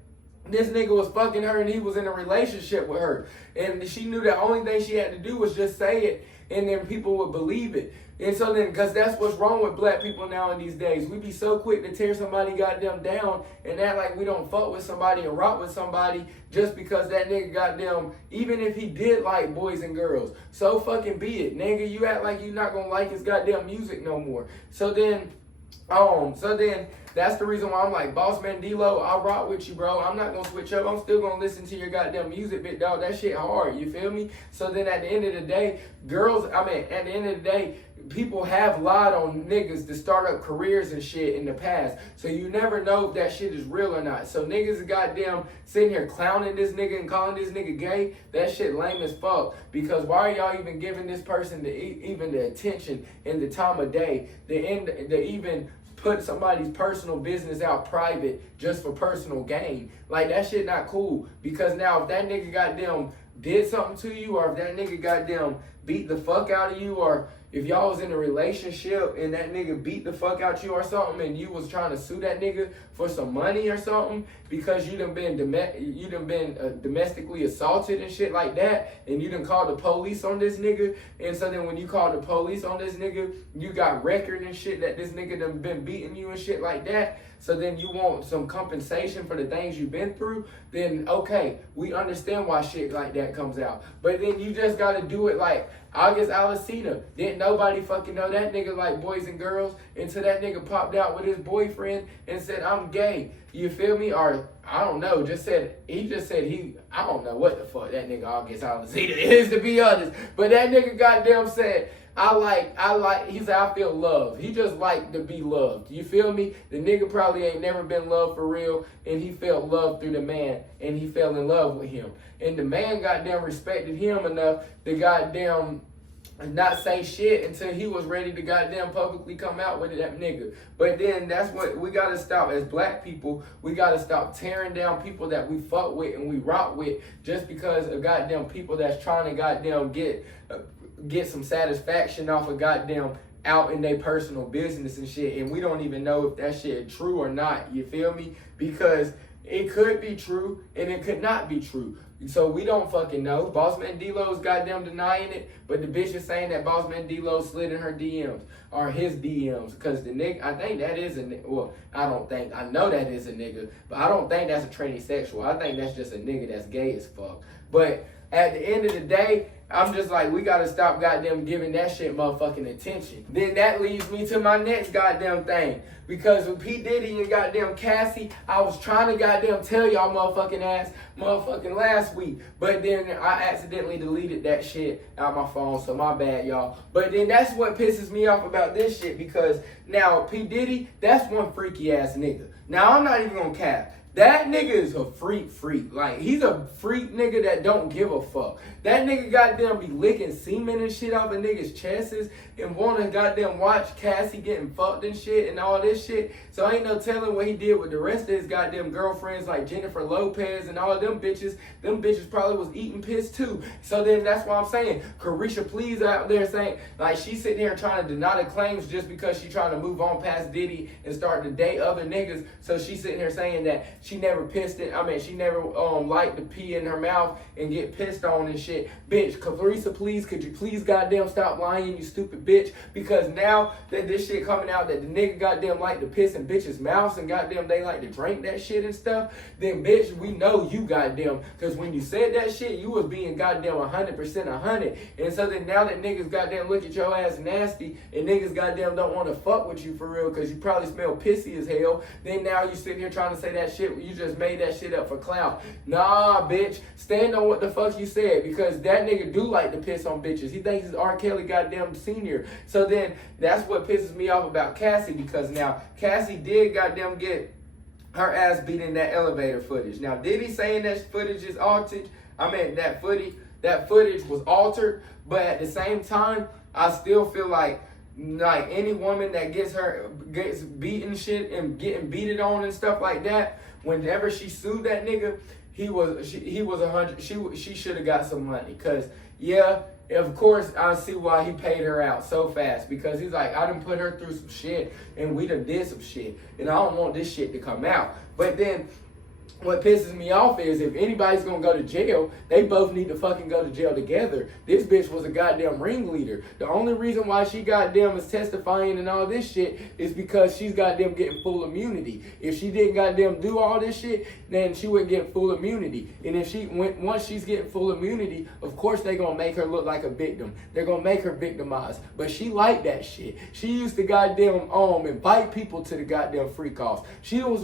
this nigga was fucking her and he was in a relationship with her. And she knew the only thing she had to do was just say it and then people would believe it. And so then, because that's what's wrong with black people now in these days. We be so quick to tear somebody goddamn down and act like we don't fuck with somebody and rock with somebody just because that nigga goddamn, even if he did like boys and girls. So fucking be it. Nigga, you act like you not gonna like his goddamn music no more. So then, So then that's the reason why I'm like, BossMan Dlow, I rock with you, bro. I'm not gonna switch up. I'm still gonna listen to your goddamn music, big dog. That shit hard, you feel me? So then at the end of the day, at the end of the day, people have lied on niggas to start up careers and shit in the past. So you never know if that shit is real or not. So niggas is goddamn sitting here clowning this nigga and calling this nigga gay. That shit lame as fuck. Because why are y'all even giving this person even the attention and the time of day to even put somebody's personal business out private just for personal gain? Like, that shit not cool. Because now if that nigga goddamn did something to you, or if that nigga goddamn beat the fuck out of you, or if y'all was in a relationship and that nigga beat the fuck out you or something, and you was trying to sue that nigga for some money or something because you done been domestically assaulted and shit like that, and you done called the police on this nigga, and so then when you called the police on this nigga, you got record and shit that this nigga done been beating you and shit like that, so then you want some compensation for the things you've been through, then okay, we understand why shit like that comes out. But then you just gotta do it like August Alsina. Didn't nobody fucking know that nigga like boys and girls until that nigga popped out with his boyfriend and said, I'm gay. You feel me? Or, I don't know, I don't know what the fuck that nigga August Alsina is, to be honest. But that nigga goddamn said, he said, I feel love. He just like to be loved. You feel me? The nigga probably ain't never been loved for real, and he felt love through the man, and he fell in love with him. And the man goddamn respected him enough to goddamn not say shit until he was ready to goddamn publicly come out with that nigga. But then that's what we gotta stop as black people. We gotta stop tearing down people that we fuck with and we rock with just because of goddamn people that's trying to goddamn get some satisfaction off of goddamn out in their personal business and shit, and we don't even know if that shit is true or not, you feel me? Because it could be true and it could not be true. So we don't fucking know. BossMan Dlow's goddamn denying it, but the bitch is saying that BossMan Dlow slid in her DMs or his DMs, because the nigga, I think that is a nigga. Well, I know that is a nigga, but I don't think that's a transsexual. I think that's just a nigga that's gay as fuck. But at the end of the day, I'm just like, we gotta stop goddamn giving that shit motherfucking attention. Then that leads me to my next goddamn thing. Because with P. Diddy and goddamn Cassie, I was trying to goddamn tell y'all motherfucking last week. But then I accidentally deleted that shit out my phone, so my bad, y'all. But then that's what pisses me off about this shit, because now P. Diddy, that's one freaky ass nigga. Now I'm not even gonna cap. That nigga is a freak. Like, he's a freak nigga that don't give a fuck. That nigga goddamn be licking semen and shit off of niggas' chests and wanna goddamn watch Cassie getting fucked and shit and all this shit. So ain't no telling what he did with the rest of his goddamn girlfriends like Jennifer Lopez and all of them bitches. Them bitches probably was eating piss too. So then that's why I'm saying, Carisha Please out there saying, like, she's sitting here trying to deny the claims just because she trying to move on past Diddy and start to date other niggas. So she's sitting here saying that she never she never liked to pee in her mouth and get pissed on and shit. Bitch, Carisha Please, could you please goddamn stop lying, you stupid bitch? Because now that this shit coming out that the nigga goddamn like to piss in bitches' mouths and goddamn they like to drink that shit and stuff, then bitch, we know you goddamn, because when you said that shit, you was being goddamn 100% 100. And so then now that niggas goddamn look at your ass nasty and niggas goddamn don't want to fuck with you for real because you probably smell pissy as hell, then now you sitting here trying to say that shit, you just made that shit up for clout. Nah, bitch, stand on what the fuck you said, because that nigga do like to piss on bitches. He thinks he's R. Kelly goddamn senior. So then that's what pisses me off about Cassie, because now Cassie did goddamn get her ass beat in that elevator footage. Now Diddy saying that footage is altered. That footage was altered, but at the same time, I still feel like any woman that gets beaten shit and getting beated on and stuff like that, whenever she sued that nigga, she should have got some money. Cause yeah, of course I see why he paid her out so fast, because he's like, I done put her through some shit and we done did some shit and I don't want this shit to come out. But then what pisses me off is if anybody's gonna go to jail, they both need to fucking go to jail together. This bitch was a goddamn ringleader. The only reason why she goddamn is testifying and all this shit is because she's goddamn getting full immunity. If she didn't goddamn do all this shit, then she wouldn't get full immunity. And if once she's getting full immunity, of course they gonna make her look like a victim. They're gonna make her victimized. But she liked that shit. She used to goddamn invite people to the goddamn freak offs. She was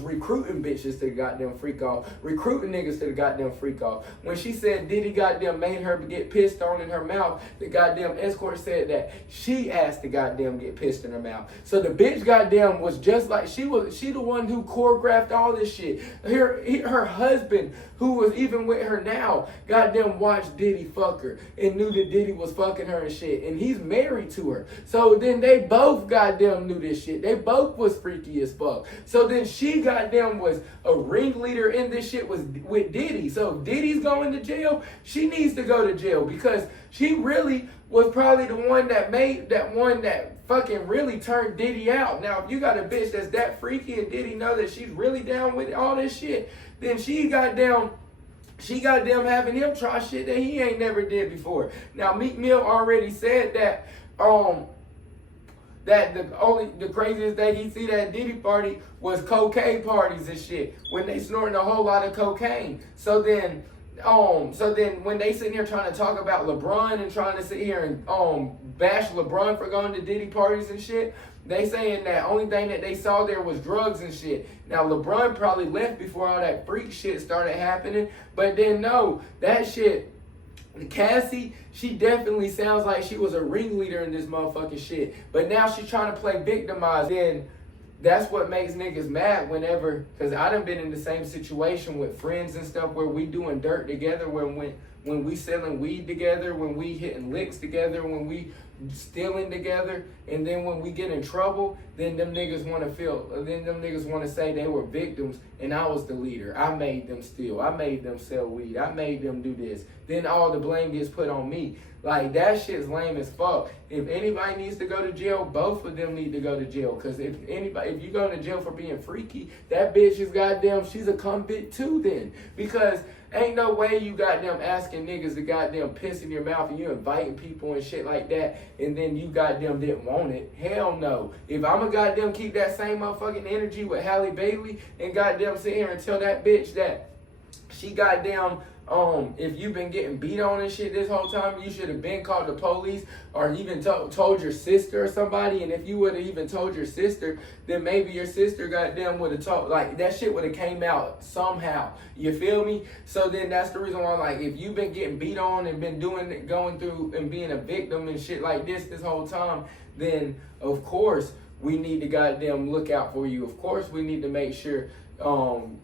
recruiting bitches to the goddamn freak off, recruiting niggas to the goddamn freak off. When she said Diddy goddamn made her get pissed on in her mouth, the goddamn escort said that she asked to goddamn get pissed in her mouth. So the bitch goddamn was just like she the one who choreographed all this shit. Her husband, who was even with her now, goddamn watched Diddy fuck her and knew that Diddy was fucking her and shit, and he's married to her. So then they both goddamn knew this shit. They both was freaky as fuck. So then she goddamn was a ringleader in this shit with Diddy. So if Diddy's going to jail, she needs to go to jail because she really was probably the one that fucking really turned Diddy out. Now, if you got a bitch that's that freaky and Diddy know that she's really down with all this shit, then she goddamn having him try shit that he ain't never did before. Now, Meek Mill already said that the craziest thing he see that Diddy party was cocaine parties and shit when they snorting a whole lot of cocaine. So then when they sitting here trying to talk about LeBron and trying to sit here and bash LeBron for going to Diddy parties and shit, they saying that only thing that they saw there was drugs and shit. Now LeBron probably left before all that freak shit started happening, but then no, that shit. Cassie, she definitely sounds like she was a ringleader in this motherfucking shit. But now she's trying to play victimized. Then that's what makes niggas mad whenever, because I done been in the same situation with friends and stuff where we doing dirt together, when we selling weed together, when we hitting licks together, when we stealing together, and then when we get in trouble, then them niggas want to say they were victims and I was the leader. I made them steal. I made them sell weed. I made them do this. Then all the blame gets put on me. Like, that shit's lame as fuck. If anybody needs to go to jail, both of them need to go to jail. Because if you go to jail for being freaky, that bitch is goddamn, she's a convict too then. Because ain't no way you goddamn asking niggas to goddamn piss in your mouth and you inviting people and shit like that and then you goddamn didn't want it. Hell no. If I'm a goddamn keep that same motherfucking energy with Halle Bailey and goddamn sit here and tell that bitch that she goddamn if you've been getting beat on and shit this whole time, you should have been called the police or even told your sister or somebody. And if you would have even told your sister, then maybe your sister goddamn would have told, like, that shit would have came out somehow. You feel me? So then that's the reason why, like, if you've been getting beat on and been going through and being a victim and shit like this whole time, then of course we need to goddamn look out for you. Of course we need to make sure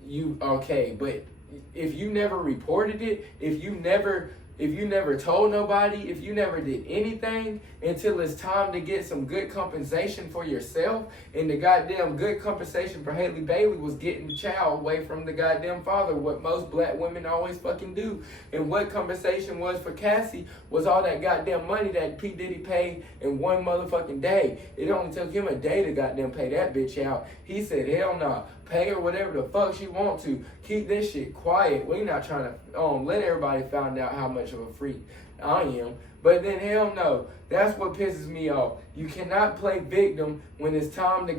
you okay. But if you never reported it, if you never told nobody, if you never did anything until it's time to get some good compensation for yourself, and the goddamn good compensation for Halle Bailey was getting the child away from the goddamn father, what most black women always fucking do. And what compensation was for Cassie was all that goddamn money that P. Diddy paid in one motherfucking day. It only took him a day to goddamn pay that bitch out. He said, hell no. Pay her whatever the fuck she want to. Keep this shit quiet. We not trying to let everybody find out how much of a freak I am. But then hell no. That's what pisses me off. You cannot play victim when it's time to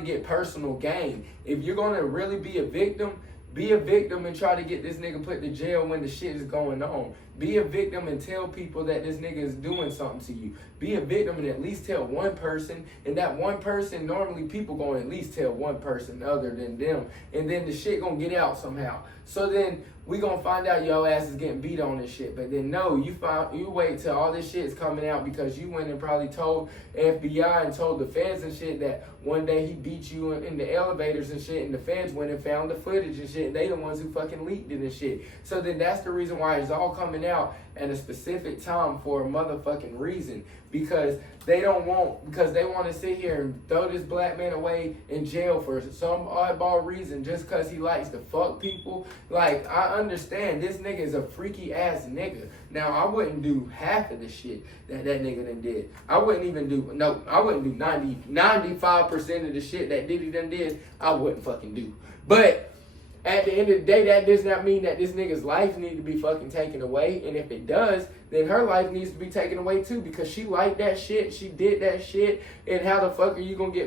get personal gain. If you're gonna really be a victim and try to get this nigga put to jail when the shit is going on. Be a victim and tell people that this nigga is doing something to you. Be a victim and at least tell one person. And that one person, normally people gonna at least tell one person other than them. And then the shit gonna get out somehow. So then we gonna find out your ass is getting beat on and shit. But then no, you wait till all this shit is coming out because you went and probably told FBI and told the feds and shit that one day he beat you in the elevators and shit, and the feds went and found the footage and shit, and they the ones who fucking leaked it and shit. So then that's the reason why it's all coming out at a specific time for a motherfucking reason. Because they want to sit here and throw this black man away in jail for some oddball reason just because he likes to fuck people. Like, I understand this nigga is a freaky ass nigga. Now, I wouldn't do half of the shit that nigga done did. I wouldn't do 95% of the shit that Diddy done did. I wouldn't fucking do. But at the end of the day, that does not mean that this nigga's life needs to be fucking taken away. And if it does, then her life needs to be taken away too, because she liked that shit, she did that shit. And how the fuck are you gonna be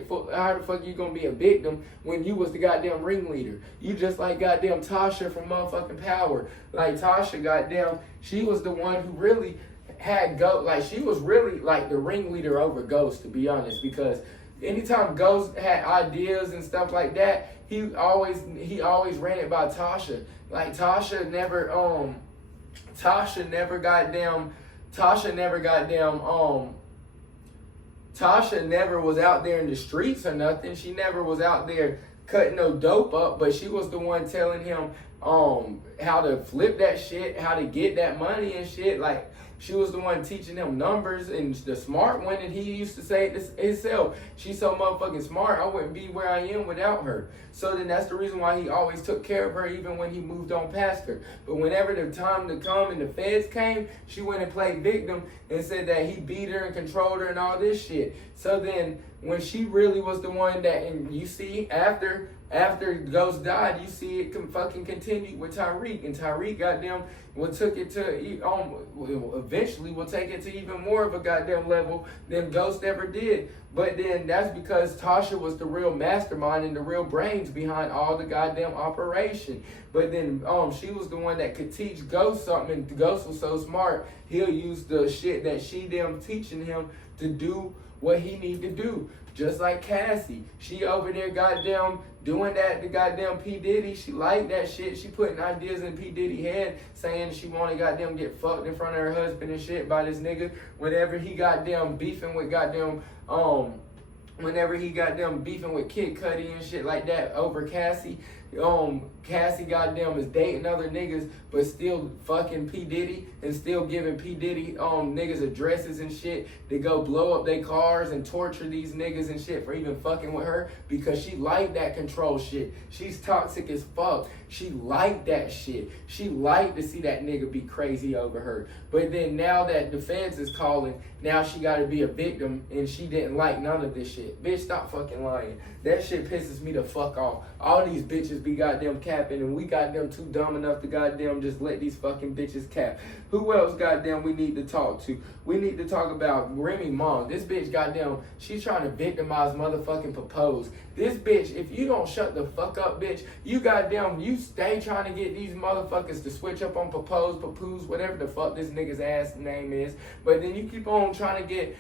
a victim when you was the goddamn ringleader? You just like goddamn Tasha from motherfucking Power. Like Tasha, goddamn, she was the one who really had she was really like the ringleader over Ghost, to be honest, because anytime Ghost had ideas and stuff like that, he always ran it by Tasha. Like Tasha never was out there in the streets or nothing. She never was out there cutting no dope up, but she was the one telling him how to flip that shit, how to get that money and shit. Like, she was the one teaching him numbers, and the smart one, and he used to say it himself. She's so motherfucking smart, I wouldn't be where I am without her. So then that's the reason why he always took care of her, even when he moved on past her. But whenever the time to come and the feds came, she went and played victim and said that he beat her and controlled her and all this shit. So then when she really was the one that, and you see after Ghost died, you see it fucking continue with Tyreek, and Tyreek goddamn eventually will take it to even more of a goddamn level than Ghost ever did. But then that's because Tasha was the real mastermind and the real brains behind all the goddamn operation. But then she was the one that could teach Ghost something, and Ghost was so smart, he'll use the shit that she them teaching him to do what he need to do. Just like Cassie, she over there goddamn doing that to goddamn P. Diddy. She liked that shit. She putting ideas in P. Diddy's head, saying she want to goddamn get fucked in front of her husband and shit by this nigga. Whenever he goddamn beefing with goddamn Kid Cudi and shit like that over Cassie. Cassie goddamn is dating other niggas, but still fucking P. Diddy and still giving P. Diddy niggas addresses and shit to go blow up their cars and torture these niggas and shit for even fucking with her, because she liked that control shit. She's toxic as fuck. She liked that shit. She liked to see that nigga be crazy over her. But then now that the feds is calling, now she gotta be a victim, and she didn't like none of this shit. Bitch, stop fucking lying. That shit pisses me the fuck off. All these bitches be goddamn capping, and we goddamn too dumb enough to goddamn just let these fucking bitches cap. Who else goddamn we need to talk to? We need to talk about Remy Ma. This bitch goddamn, she's trying to victimize motherfucking Propose. This bitch, if you don't shut the fuck up, bitch, you stay trying to get these motherfuckers to switch up on Papoose, whatever the fuck this nigga's ass name is. But then you keep on trying to get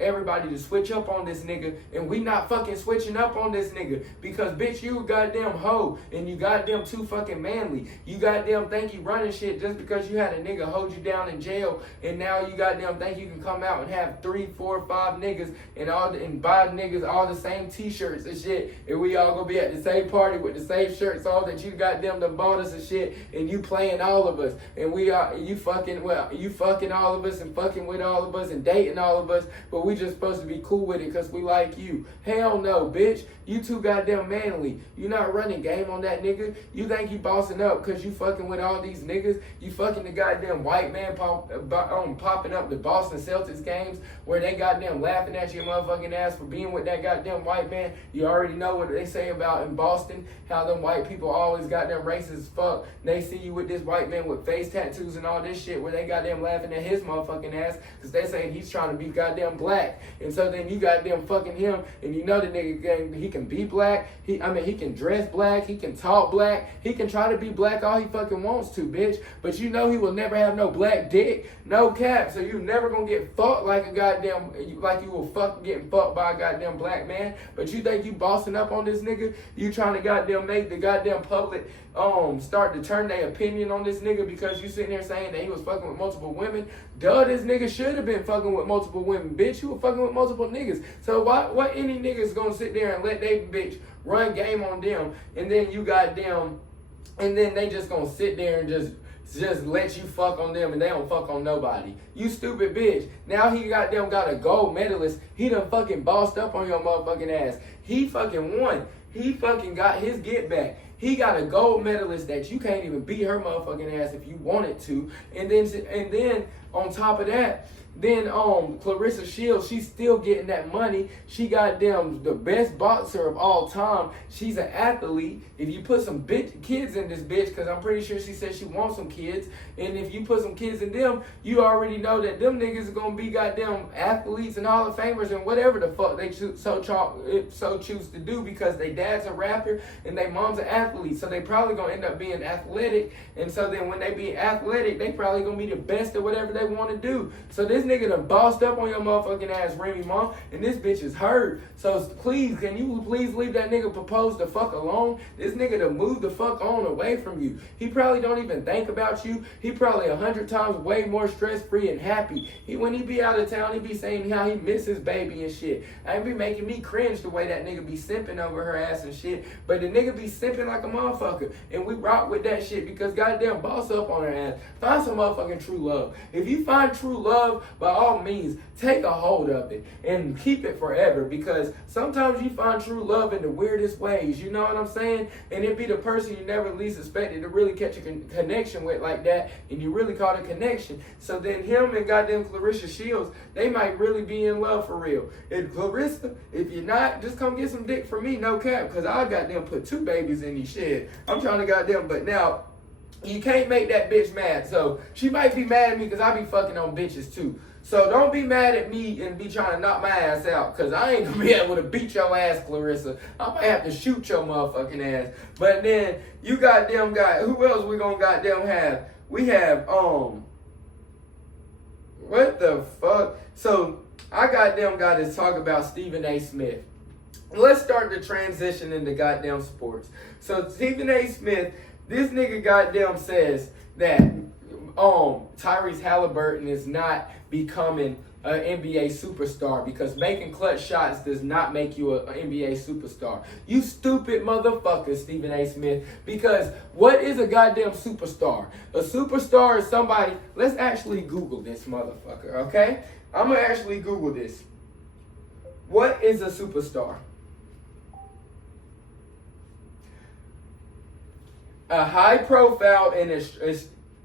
everybody to switch up on this nigga, and we not fucking switching up on this nigga, because bitch, you a goddamn hoe, and you goddamn too fucking manly. You goddamn think you running shit just because you had a nigga hold you down in jail, and now you goddamn think you can come out and have 3, 4, 5 niggas and buy niggas all the same t-shirts and shit, and we all gonna be at the same party with the same shirts all that you goddamn done bought us and shit, and you playing all of us, and you fucking all of us and fucking with all of us and dating all of us, but we just supposed to be cool with it because we like you. Hell no, bitch. You too goddamn manly. You not running game on that nigga. You think you bossing up because you fucking with all these niggas. You fucking the goddamn white man popping up the Boston Celtics games where they goddamn laughing at your motherfucking ass for being with that goddamn white man. You already know what they say about in Boston, how them white people always goddamn racist as fuck. They see you with this white man with face tattoos and all this shit where they goddamn laughing at his motherfucking ass because they saying he's trying to be goddamn black. And so then you goddamn fucking him, and you know the nigga he can be black. He can dress black. He can talk black. He can try to be black all he fucking wants to, bitch. But you know he will never have no black dick, no cap. So you never gonna get fucked like a goddamn, like you will fuck getting fucked by a goddamn black man. But you think you bossing up on this nigga? You trying to goddamn make the goddamn public start to turn their opinion on this nigga because you sitting there saying that he was fucking with multiple women? Duh, this nigga should have been fucking with multiple women, bitch. You were fucking with multiple niggas. So what any niggas gonna sit there and let they bitch run game on them, and then you goddamn, and then they just gonna sit there and just just let you fuck on them and they don't fuck on nobody. You stupid bitch. Now he got a gold medalist. He done fucking bossed up on your motherfucking ass. He fucking won. He fucking got his get back. He got a gold medalist that you can't even beat her motherfucking ass if you wanted to. And then on top of that, then Clarissa Shields, she's still getting that money. She got the best boxer of all time. She's an athlete. If you put some kids in this bitch, because I'm pretty sure she said she wants some kids, and if you put some kids in them, you already know that them niggas are gonna be goddamn athletes and Hall of Famers and whatever the fuck they so choose to do, because they dad's a rapper and they mom's an athlete, so they probably gonna end up being athletic. And so then when they be athletic, they probably gonna be the best at whatever they want to do. So this nigga done bossed up on your motherfucking ass, Remy Ma, and this bitch is hurt. So please, can you please leave that nigga propose the fuck alone? This nigga done moved the fuck on away from you. He probably don't even think about you. He probably 100 times way more stress-free and happy. When he be out of town, he be saying how he miss his baby and shit. I be making me cringe the way that nigga be simping over her ass and shit. But the nigga be simping like a motherfucker. And we rock with that shit because goddamn boss up on her ass. Find some motherfucking true love. If you find true love, by all means, take a hold of it and keep it forever, because sometimes you find true love in the weirdest ways, you know what I'm saying? And it be the person you never least expected to really catch a connection with like that, and you really call it a connection. So then him and goddamn Clarissa Shields, they might really be in love for real. And Clarissa, if you're not, just come get some dick from me, no cap, because I goddamn put 2 babies in your shit. I'm trying to goddamn, but now, you can't make that bitch mad. So she might be mad at me because I be fucking on bitches too. So don't be mad at me and be trying to knock my ass out, because I ain't going to be able to beat your ass, Clarissa. I might have to shoot your motherfucking ass. But then you goddamn got, who else we going to goddamn have? We have, what the fuck? So I goddamn got to talk about Stephen A. Smith. Let's start the transition into goddamn sports. So Stephen A. Smith, this nigga goddamn says that Tyrese Halliburton is not becoming an NBA superstar because making clutch shots does not make you an NBA superstar. You stupid motherfucker, Stephen A. Smith. Because what is a goddamn superstar? A superstar is somebody, let's actually Google this motherfucker, okay? I'm gonna actually Google this. What is a superstar? A high profile and a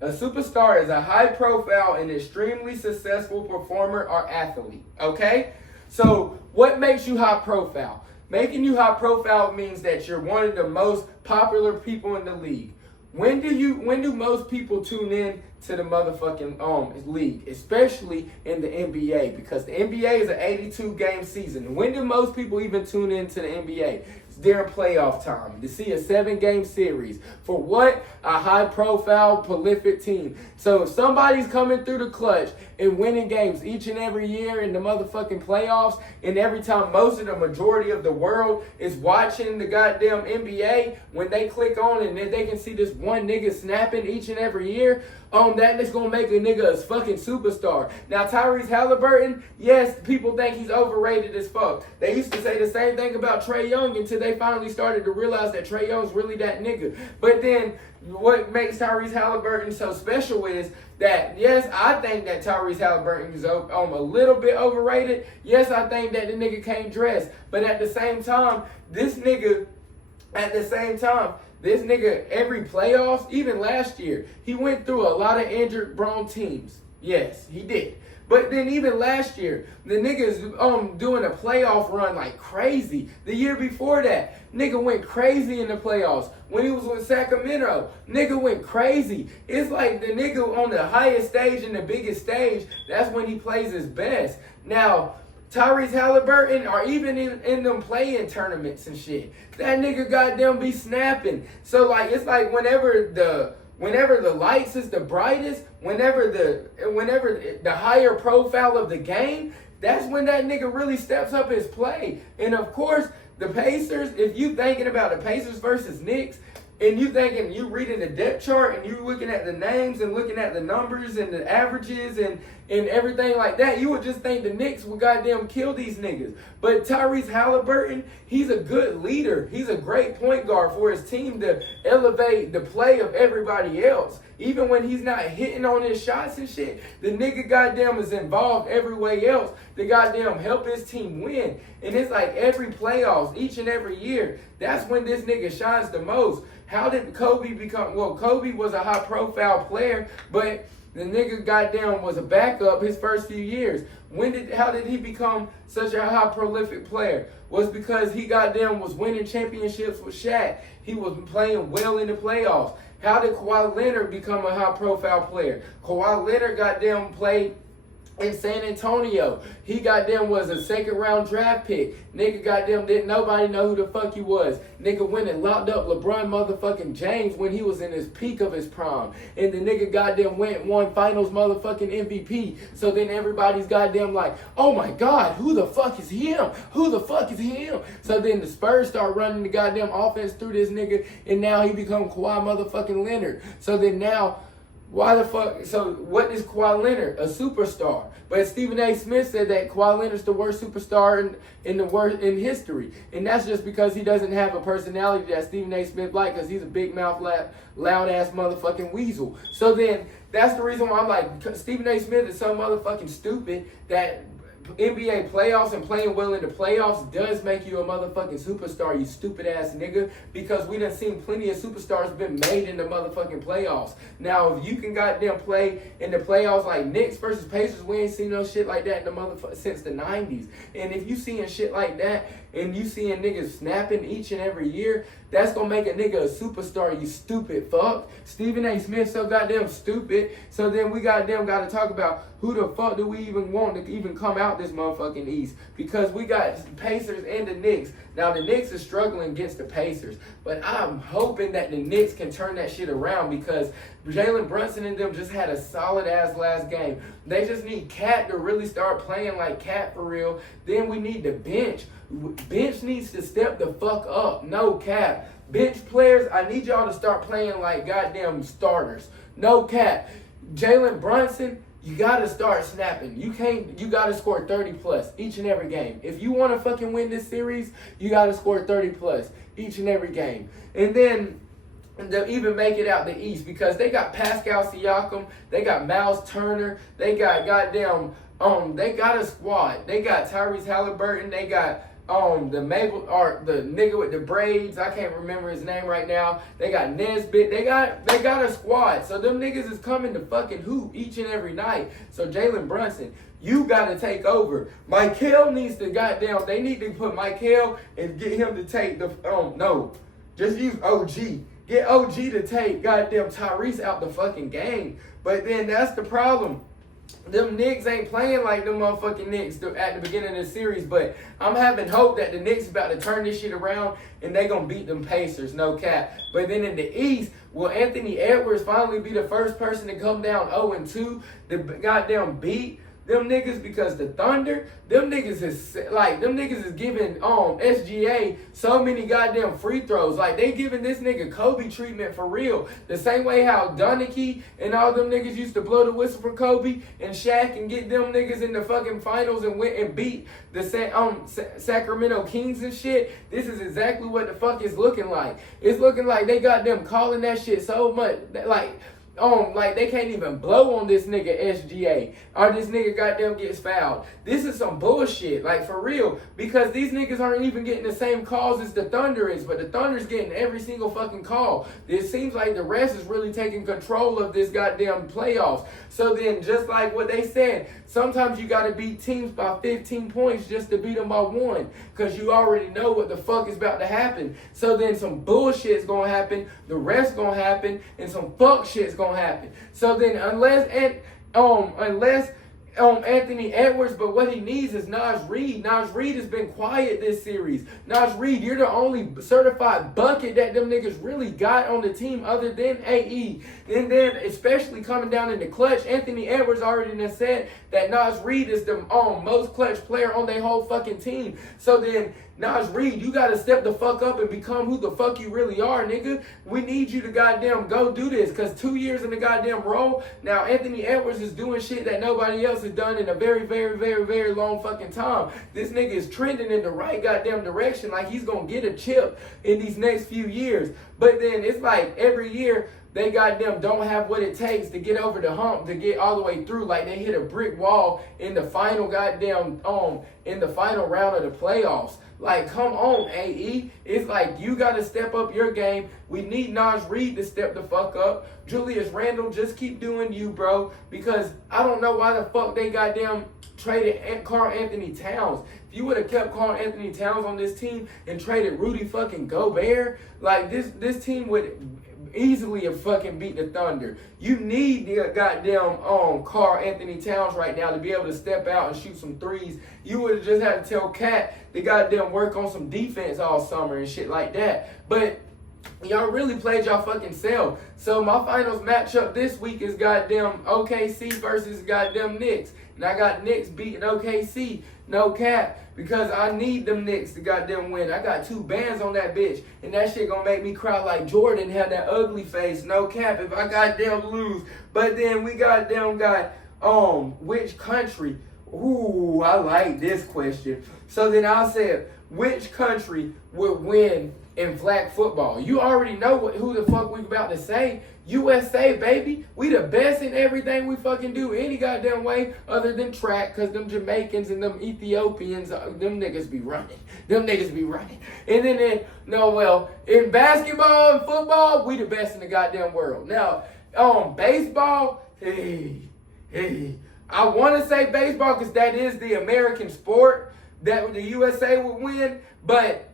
superstar is a high profile and extremely successful performer or athlete. Okay? So what makes you high profile? Making you high profile means that you're one of the most popular people in the league. When do most people tune in to the motherfucking league, especially in the NBA? Because the NBA is an 82 game season. When do most people even tune into the NBA? It's during playoff time to see a 7-game series. For what? A high profile, prolific team. So if somebody's coming through the clutch and winning games each and every year in the motherfucking playoffs, and every time most of the majority of the world is watching the goddamn NBA, when they click on and then they can see this one nigga snapping each and every year, that is gonna make a nigga a fucking superstar. Now Tyrese Halliburton, yes, people think he's overrated as fuck. They used to say the same thing about Trae Young until they finally started to realize that Trae Young's really that nigga. But then what makes Tyrese Halliburton so special is that, yes, I think that Tyrese Halliburton is a little bit overrated. Yes, I think that the nigga can't dress. But at the same time, this nigga, every playoffs, even last year, he went through a lot of injured prone teams. Yes, he did. But then even last year, the nigga's doing a playoff run like crazy. The year before that, nigga went crazy in the playoffs. When he was with Sacramento, nigga went crazy. It's like the nigga on the highest stage and the biggest stage, that's when he plays his best. Now, Tyrese Halliburton, or even in them play-in tournaments and shit, that nigga goddamn be snapping. So like, it's like whenever the lights is the brightest, whenever the higher profile of the game, that's when that nigga really steps up his play. And of course, the Pacers, if you thinking about the Pacers versus Knicks, and you reading the depth chart and you looking at the names and looking at the numbers and the averages and and everything like that, you would just think the Knicks would goddamn kill these niggas. But Tyrese Halliburton, he's a good leader. He's a great point guard for his team to elevate the play of everybody else. Even when he's not hitting on his shots and shit, the nigga goddamn is involved every way else to goddamn help his team win. And it's like every playoffs, each and every year, that's when this nigga shines the most. How did Kobe become? Well, Kobe was a high profile player, but the nigga goddamn was a backup his first few years. How did he become such a high prolific player? Was because he goddamn was winning championships with Shaq. He was playing well in the playoffs. How did Kawhi Leonard become a high profile player? Kawhi Leonard goddamn played in San Antonio. He goddamn was a second round draft pick. Nigga goddamn didn't nobody know who the fuck he was. Nigga went and locked up LeBron motherfucking James when he was in his peak of his prime. And the nigga goddamn won finals motherfucking MVP. So then everybody's goddamn like, oh my God, who the fuck is him? Who the fuck is him? So then the Spurs start running the goddamn offense through this nigga, and now he become Kawhi motherfucking Leonard. So then now, why the fuck? So what is Kawhi Leonard? A superstar. But Stephen A. Smith said that Kawhi Leonard's the worst superstar in history. And that's just because he doesn't have a personality that Stephen A. Smith like, because he's a big mouth, loud ass motherfucking weasel. So then that's the reason why I'm like, Stephen A. Smith is so motherfucking stupid that NBA playoffs and playing well in the playoffs does make you a motherfucking superstar, you stupid ass nigga, because we done seen plenty of superstars been made in the motherfucking playoffs. Now, if you can goddamn play in the playoffs like Knicks versus Pacers, we ain't seen no shit like that in the motherfucker since the 90s. And if you seeing shit like that, and you seeing niggas snapping each and every year, that's gonna make a nigga a superstar, you stupid fuck. Stephen A. Smith so goddamn stupid. So then we goddamn gotta talk about who the fuck do we even want to even come out this motherfucking East? Because we got the Pacers and the Knicks. Now the Knicks is struggling against the Pacers, but I'm hoping that the Knicks can turn that shit around, because Jalen Brunson and them just had a solid ass last game. They just need Cat to really start playing like Cat for real. Then we need the bench. Bench needs to step the fuck up. No cap. Bench players, I need y'all to start playing like goddamn starters. No cap. Jalen Brunson, you gotta start snapping. You gotta score 30 plus each and every game. If you wanna fucking win this series, you gotta score 30 plus each and every game. And then they'll even make it out the East, because they got Pascal Siakam, they got Miles Turner, they got goddamn, they got a squad. They got Tyrese Halliburton, they got the nigga with the braids, I can't remember his name right now. They got Nesbitt. They got a squad. So them niggas is coming to fucking hoop each and every night. So Jalen Brunson, you gotta take over. Michael needs to goddamn, they need to put Michael and get him to take the no. Just use OG. Get OG to take goddamn Tyrese out the fucking game. But then that's the problem. Them Knicks ain't playing like them motherfucking Knicks at the beginning of the series, but I'm having hope that the Knicks about to turn this shit around and they gonna beat them Pacers, no cap. But then in the East, will Anthony Edwards finally be the first person to come down 0-2 to goddamn beat them niggas? Because the Thunder, them niggas is giving SGA so many goddamn free throws. Like, they giving this nigga Kobe treatment for real. The same way how Donaghy and all them niggas used to blow the whistle for Kobe and Shaq and get them niggas in the fucking finals and went and beat the Sacramento Kings and shit. This is exactly what the fuck is looking like. It's looking like they got them calling that shit so much that, like they can't even blow on this nigga SGA, or this nigga goddamn gets fouled. This is some bullshit, like for real, because these niggas aren't even getting the same calls as the Thunder is, but the Thunder's getting every single fucking call. It seems like the rest is really taking control of this goddamn playoffs. So then, just like what they said, sometimes you gotta beat teams by 15 points just to beat them by 1, because you already know what the fuck is about to happen. So then some bullshit's gonna happen, the rest gonna happen, and some fuck shit's gonna happen. So then unless Anthony Edwards, but what he needs is Naz Reid. Naz Reid has been quiet this series. Naz Reid, you're the only certified bucket that them niggas really got on the team other than AE. And then, especially coming down in the clutch, Anthony Edwards already done said that Naz Reid is the most clutch player on their whole fucking team. So then, Naz Reid, you gotta step the fuck up and become who the fuck you really are, nigga. We need you to goddamn go do this, because 2 years in the goddamn role, now Anthony Edwards is doing shit that nobody else else has done in a very, very, very, very long fucking time. This nigga is trending in the right goddamn direction, like he's gonna get a chip in these next few years. But then it's like every year they goddamn don't have what it takes to get over the hump, to get all the way through. Like they hit a brick wall in the final goddamn in the final round of the playoffs. Like, come on, AE. It's like you gotta step up your game. We need Naj Reid to step the fuck up. Julius Randle, just keep doing you, bro. Because I don't know why the fuck they goddamn traded Karl Anthony Towns. If you would have kept Karl Anthony Towns on this team and traded Rudy fucking Gobert, like this team would easily have fucking beat the Thunder. You need the goddamn Karl Anthony Towns right now to be able to step out and shoot some threes. You would have just had to tell Cat to goddamn work on some defense all summer and shit like that. But y'all really played y'all fucking self. So my finals matchup this week is goddamn OKC versus goddamn Knicks. And I got Knicks beating OKC, no cap, because I need them Knicks to goddamn win. I got 2 bands on that bitch, and that shit gonna make me cry like Jordan had that ugly face, no cap, if I goddamn lose. But then we goddamn got, which country? Ooh, I like this question. So then I said, which country would win in flag football? You already know who the fuck we about to say. USA, baby. We the best in everything we fucking do any goddamn way other than track, because them Jamaicans and them Ethiopians, them niggas be running. Them niggas be running. And then in basketball and football, we the best in the goddamn world. Now, baseball, I want to say baseball because that is the American sport that the USA would win, but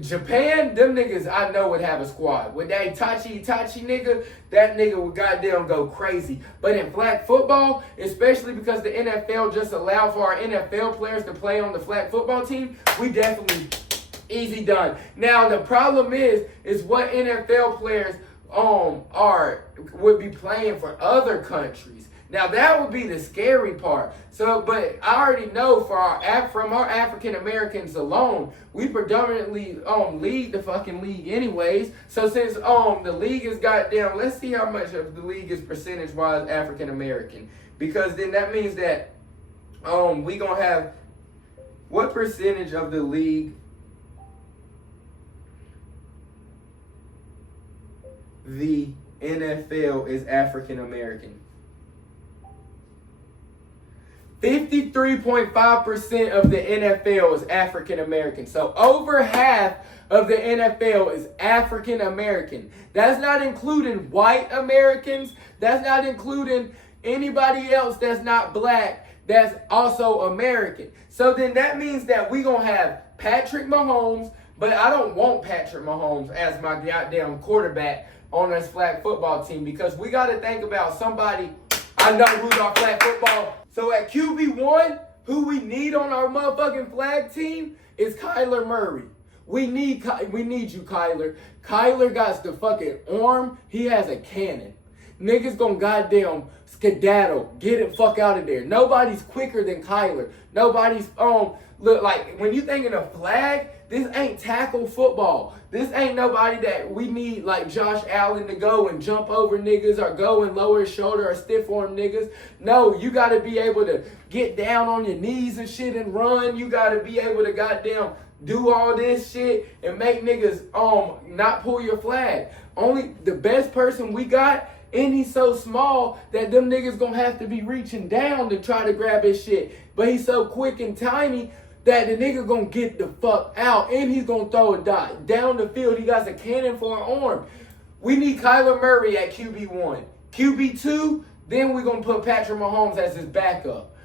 Japan, them niggas I know would have a squad. With that Itachi nigga, that nigga would goddamn go crazy. But in flag football, especially because the NFL just allowed for our NFL players to play on the flag football team, we definitely easy done. Now the problem is what NFL players would be playing for other countries. Now that would be the scary part. So, but I already know from our African Americans alone, we predominantly lead the fucking league anyways. So since the league is goddamn, let's see how much of the league is percentage wise African American, because then that means that we gonna have what percentage of the league the NFL is African American. 53.5% of the NFL is African American. So over half of the NFL is African American. That's not including white Americans. That's not including anybody else that's not black that's also American. So then that means that we gonna have Patrick Mahomes, but I don't want Patrick Mahomes as my goddamn quarterback on this flag football team, because we got to think about somebody. I know who's our flag football. So at QB1, who we need on our motherfucking flag team is Kyler Murray. We need you, Kyler. Kyler got the fucking arm. He has a cannon. Niggas gonna goddamn skedaddle. Get it fuck out of there. Nobody's quicker than Kyler. Nobody's look, like when you thinking of flag, this ain't tackle football. This ain't nobody that we need like Josh Allen to go and jump over niggas or go and lower his shoulder or stiff arm niggas. No, you gotta be able to get down on your knees and shit and run. You gotta be able to goddamn do all this shit and make niggas not pull your flag. Only the best person we got, and he's so small that them niggas gonna have to be reaching down to try to grab his shit. But he's so quick and tiny that the nigga gonna get the fuck out, and he's gonna throw a dot down the field. He got a cannon for an arm. We need Kyler Murray at QB1. QB2, then we're gonna put Patrick Mahomes as his backup.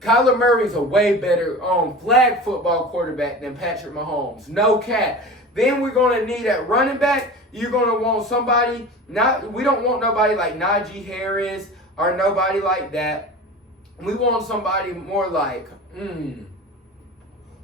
Kyler Murray's a way better flag football quarterback than Patrick Mahomes. No cap. Then we're gonna need at running back. You're gonna want somebody. We don't want nobody like Najee Harris or nobody like that. We want somebody more like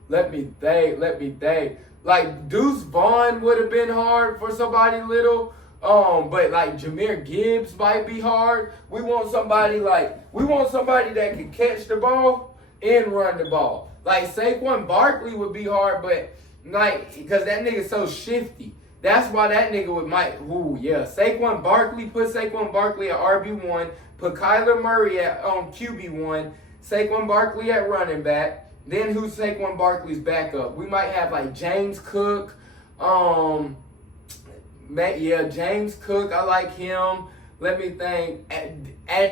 Let me think. Like Deuce Vaughn would have been hard for somebody little. But like Jahmyr Gibbs might be hard. We want somebody that can catch the ball and run the ball. Like Saquon Barkley would be hard, but like because that nigga's so shifty. That's why that nigga Saquon Barkley, put Saquon Barkley at RB1, put Kyler Murray at QB1. Saquon Barkley at running back. Then who's Saquon Barkley's backup? We might have like James Cook. James Cook. I like him. Let me think.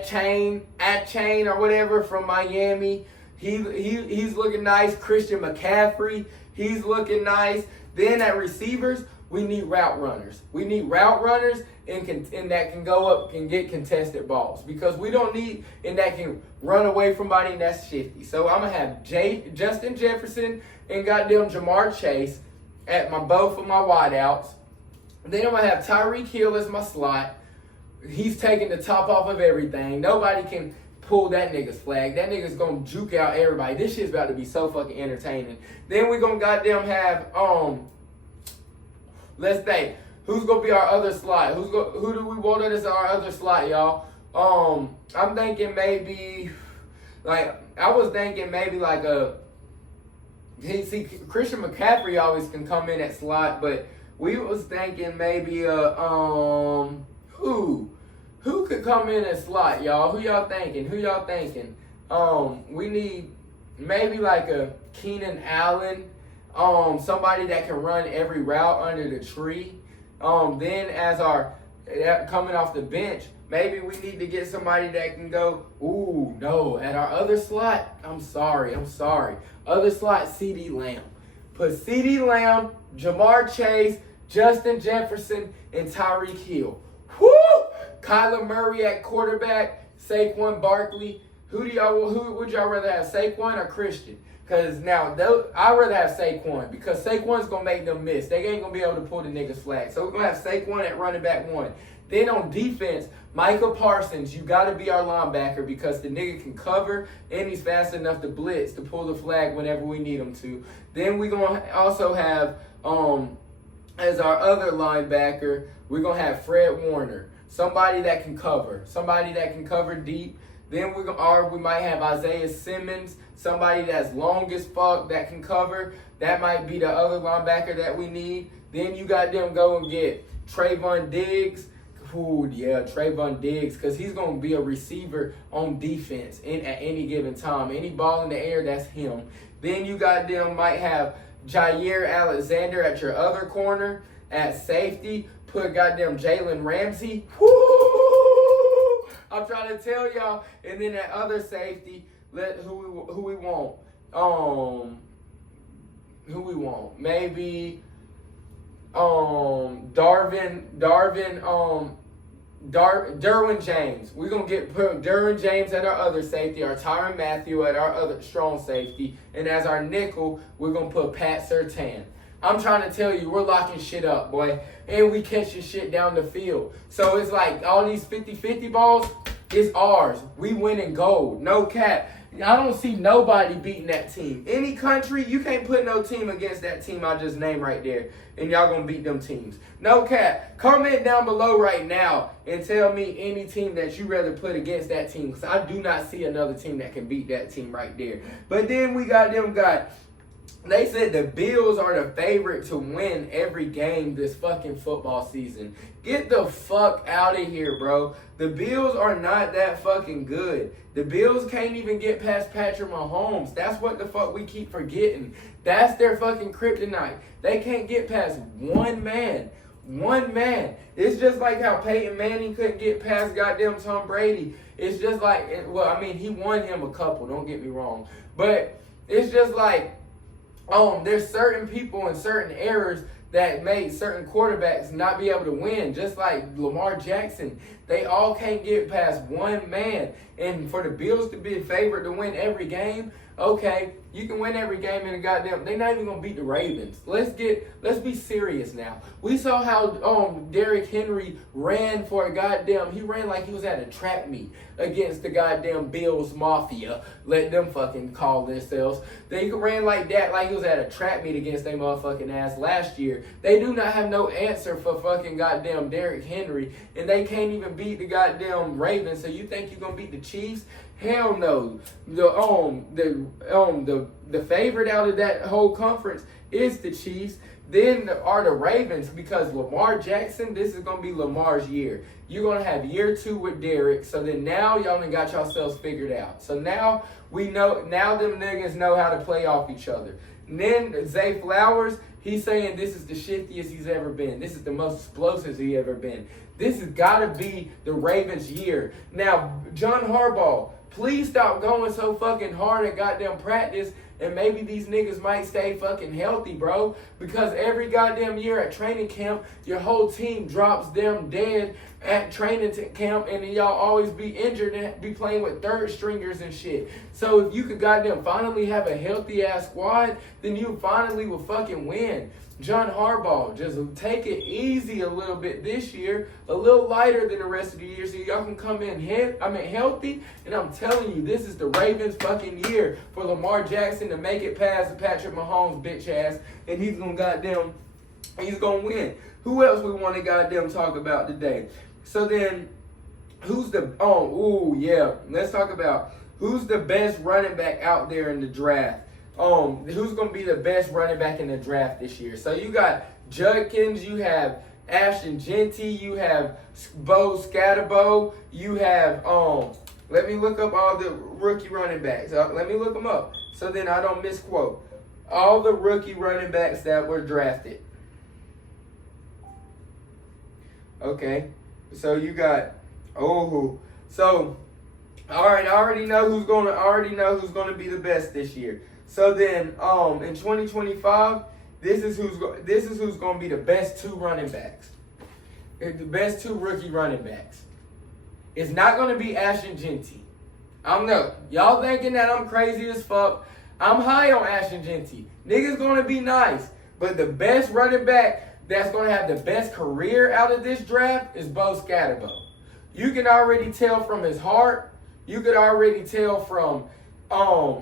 Chain or whatever from Miami. He's looking nice. Christian McCaffrey. He's looking nice. Then at receivers, we need route runners. We need route runners and that can go up and get contested balls because we don't need and that can run away from somebody and that's shifty. So I'm gonna have Justin Jefferson and goddamn Jamar Chase at both of my wideouts. Then I'm gonna have Tyreek Hill as my slot. He's taking the top off of everything. Nobody can pull that nigga's flag. That nigga's gonna juke out everybody. This shit's about to be so fucking entertaining. Then we gonna goddamn have let's think. Who's gonna be our other slot? Who do we want as our other slot, y'all? I'm thinking maybe Christian McCaffrey always can come in at slot, but we was thinking maybe who could come in at slot, y'all? Who y'all thinking? We need maybe like a Keenan Allen, somebody that can run every route under the tree. Then as our coming off the bench, maybe we need to get somebody that can go. Ooh, no, at our other slot. I'm sorry. Other slot, CeeDee Lamb. Put CeeDee Lamb, Jamar Chase, Justin Jefferson, and Tyreek Hill. Woo! Kyler Murray at quarterback, Saquon Barkley. Who would y'all rather have, Saquon or Christian? Because now, I'd rather have Saquon because Saquon's going to make them miss. They ain't going to be able to pull the nigga's flag. So we're going to have Saquon at running back 1. Then on defense, Micah Parsons, you got to be our linebacker because the nigga can cover and he's fast enough to blitz to pull the flag whenever we need him to. Then we're going to also have, as our other linebacker, we're going to have Fred Warner. Somebody that can cover deep. Then we might have Isaiah Simmons, somebody that's long as fuck that can cover. That might be the other linebacker that we need. Then you got them go and get Trayvon Diggs. Ooh, yeah, Trayvon Diggs, because he's going to be a receiver on defense at any given time. Any ball in the air, that's him. Then you got them might have Jair Alexander at your other corner. At safety, put goddamn Jalen Ramsey. Woo! I'm trying to tell y'all. And then at other safety, who we want? Maybe Derwin James. We're gonna put Derwin James at our other safety, our Tyrann Mathieu at our other strong safety, and as our nickel, we're gonna put Pat Surtain. I'm trying to tell you, we're locking shit up, boy. And we catching shit down the field. So it's like all these 50-50 balls, it's ours. We winning gold. No cap. I don't see nobody beating that team. Any country, you can't put no team against that team I just named right there. And y'all gonna beat them teams. No cap. Comment down below right now and tell me any team that you rather put against that team. Because I do not see another team that can beat that team right there. But then we got they said the Bills are the favorite to win every game this fucking football season. Get the fuck out of here, bro. The Bills are not that fucking good. The Bills can't even get past Patrick Mahomes. That's what the fuck we keep forgetting. That's their fucking kryptonite. They can't get past one man. One man. It's just like how Peyton Manning couldn't get past goddamn Tom Brady. It's just like, well, I mean, he won him a couple, don't get me wrong. But it's just like, there's certain people and certain errors that made certain quarterbacks not be able to win, just like Lamar Jackson. They all can't get past one man. And for the Bills to be favored to win every game, okay, you can win every game in a goddamn. They're not even gonna beat the Ravens. Let's be serious now. We saw how Derrick Henry ran for a goddamn. He ran like he was at a track meet against the goddamn Bills Mafia. Let them fucking call themselves. They ran like that, like he was at a track meet against their motherfucking ass last year. They do not have no answer for fucking goddamn Derrick Henry, and they can't even beat the goddamn Ravens. So you think you're gonna beat the Chiefs? Hell no. The favorite out of that whole conference It's the Chiefs. Then are the Ravens, because Lamar Jackson, this is going to be Lamar's year. You're going to have year 2 with Derek. So then now y'all done got yourselves figured out. So now we know, now them niggas know how to play off each other. And then Zay Flowers, he's saying this is the shiftiest he's ever been. This is the most explosive he's ever been. This has got to be the Ravens' year. Now, John Harbaugh, please stop going so fucking hard at goddamn practice, and maybe these niggas might stay fucking healthy, bro. Because every goddamn year at training camp, your whole team drops them dead at training camp, and then y'all always be injured and be playing with third stringers and shit. So if you could goddamn finally have a healthy ass squad, then you finally will fucking win. John Harbaugh, just take it easy a little bit this year, a little lighter than the rest of the year, so y'all can come in healthy. And I'm telling you, this is the Ravens fucking year for Lamar Jackson to make it past Patrick Mahomes bitch ass, and he's gonna win. Who else we want to goddamn talk about today? So then, let's talk about who's the best running back out there in the draft. Who's going to be the best running back in the draft this year? So you got Judkins, you have Ashton Genty, you have Bo Scatterbo, you have, let me look up all the rookie running backs. Let me look them up so then I don't misquote. All the rookie running backs that were drafted. Okay, so you got, all right, I already know who's going to be the best this year. So then, in 2025, this is who's going to be the best 2 running backs, the best 2 rookie running backs. It's not going to be Ashton Genty. I don't know. Y'all thinking that I'm crazy as fuck. I'm high on Ashton Genty. Niggas going to be nice, but the best running back that's going to have the best career out of this draft is Bo Scatterbo. You can already tell from his heart. You could already tell from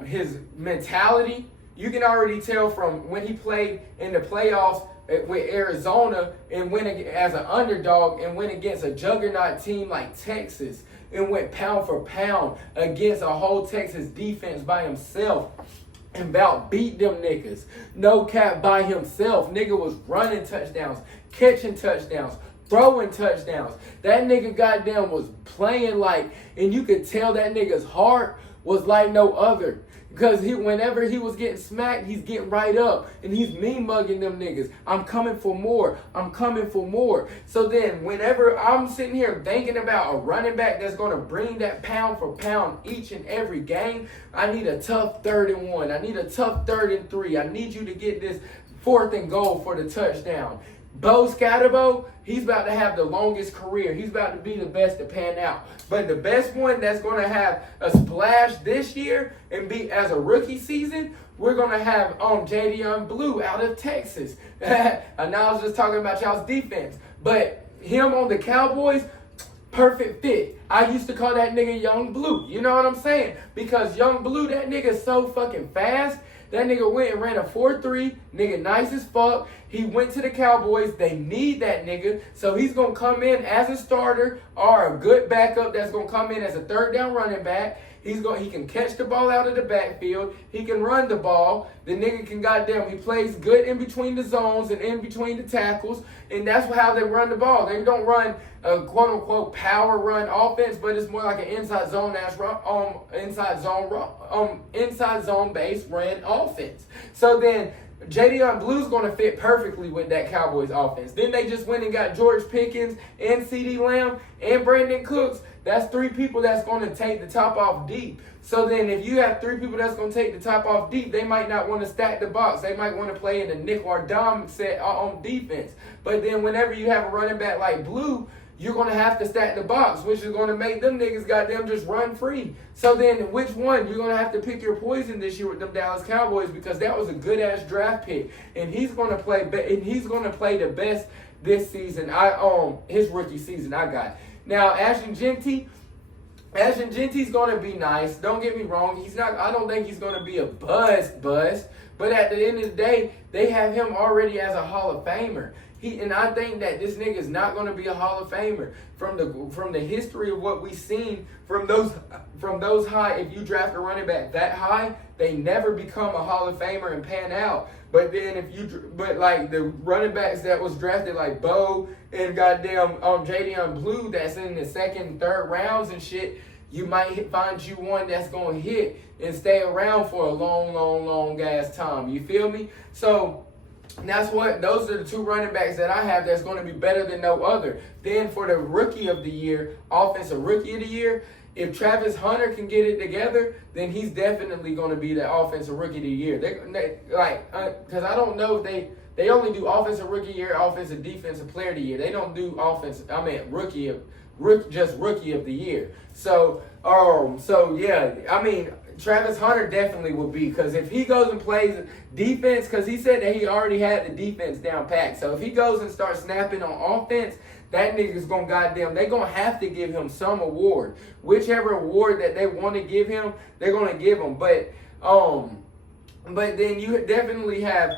his mentality. You can already tell from when he played in the playoffs with Arizona and went as an underdog and went against a juggernaut team like Texas and went pound for pound against a whole Texas defense by himself and about beat them niggas. No cap, by himself. Nigga was running touchdowns, catching touchdowns, throwing touchdowns. That nigga goddamn was playing like, and you could tell that nigga's heart was like no other. Because whenever he was getting smacked, he's getting right up. And he's mean mugging them niggas. I'm coming for more. I'm coming for more. So then whenever I'm sitting here thinking about a running back that's going to bring that pound for pound each and every game, I need a tough 3rd and 1. I need a tough 3rd and 3. I need you to get this 4th and goal for the touchdown. Bo Scatterbo, he's about to have the longest career. He's about to be the best to pan out. But the best one that's going to have a splash this year and be as a rookie season, we're going to have Jadion Blue out of Texas. And now I was just talking about y'all's defense. But him on the Cowboys, perfect fit. I used to call that nigga Young Blue. You know what I'm saying? Because Young Blue, that nigga's so fucking fast. That nigga went and ran a 4.3, nigga nice as fuck. He went to the Cowboys. They need that nigga. So he's going to come in as a starter or a good backup that's going to come in as a 3rd down running back. He can catch the ball out of the backfield. He can run the ball. The nigga can he plays good in between the zones and in between the tackles. And that's how they run the ball. They don't run a quote unquote power run offense, but it's more like an inside zone based run offense. So then Jadion Blue's going to fit perfectly with that Cowboys offense. Then they just went and got George Pickens and CeeDee Lamb and Brandon Cooks. That's 3 people that's going to take the top off deep. So then if you have 3 people that's going to take the top off deep, they might not want to stack the box. They might want to play in the nickel or dime set on defense. But then whenever you have a running back like Blue, you're going to have to stack the box, which is going to make them niggas goddamn just run free. So then which one? You're going to have to pick your poison this year with them Dallas Cowboys, because that was a good-ass draft pick. And he's going to play the best this season. His rookie season I got. Now, Ashton Genty's going to be nice. Don't get me wrong. I don't think he's going to be a buzz. But at the end of the day, they have him already as a Hall of Famer. And I think that this nigga is not going to be a Hall of Famer from the history of what we've seen from those high. If you draft a running back that high, they never become a Hall of Famer and pan out. But then like the running backs that was drafted like Bo and goddamn Jadion Blue that's in the second, third rounds and shit, you might find you one that's gonna hit and stay around for a long ass time. You feel me? So those are the two running backs that I have that's going to be better than no other. Then for the rookie of the year, offensive rookie of the year, if Travis Hunter can get it together, then he's definitely going to be the offensive rookie of the year. Because I don't know if they only do offensive rookie of the year, offensive defensive player of the year. They don't do rookie of the year. So yeah, I mean, Travis Hunter definitely will be, because if he goes and plays defense, because he said that he already had the defense down packed. So if he goes and starts snapping on offense, that nigga's gonna they're gonna have to give him some award. Whichever award that they want to give him, they're gonna give him. But then you definitely have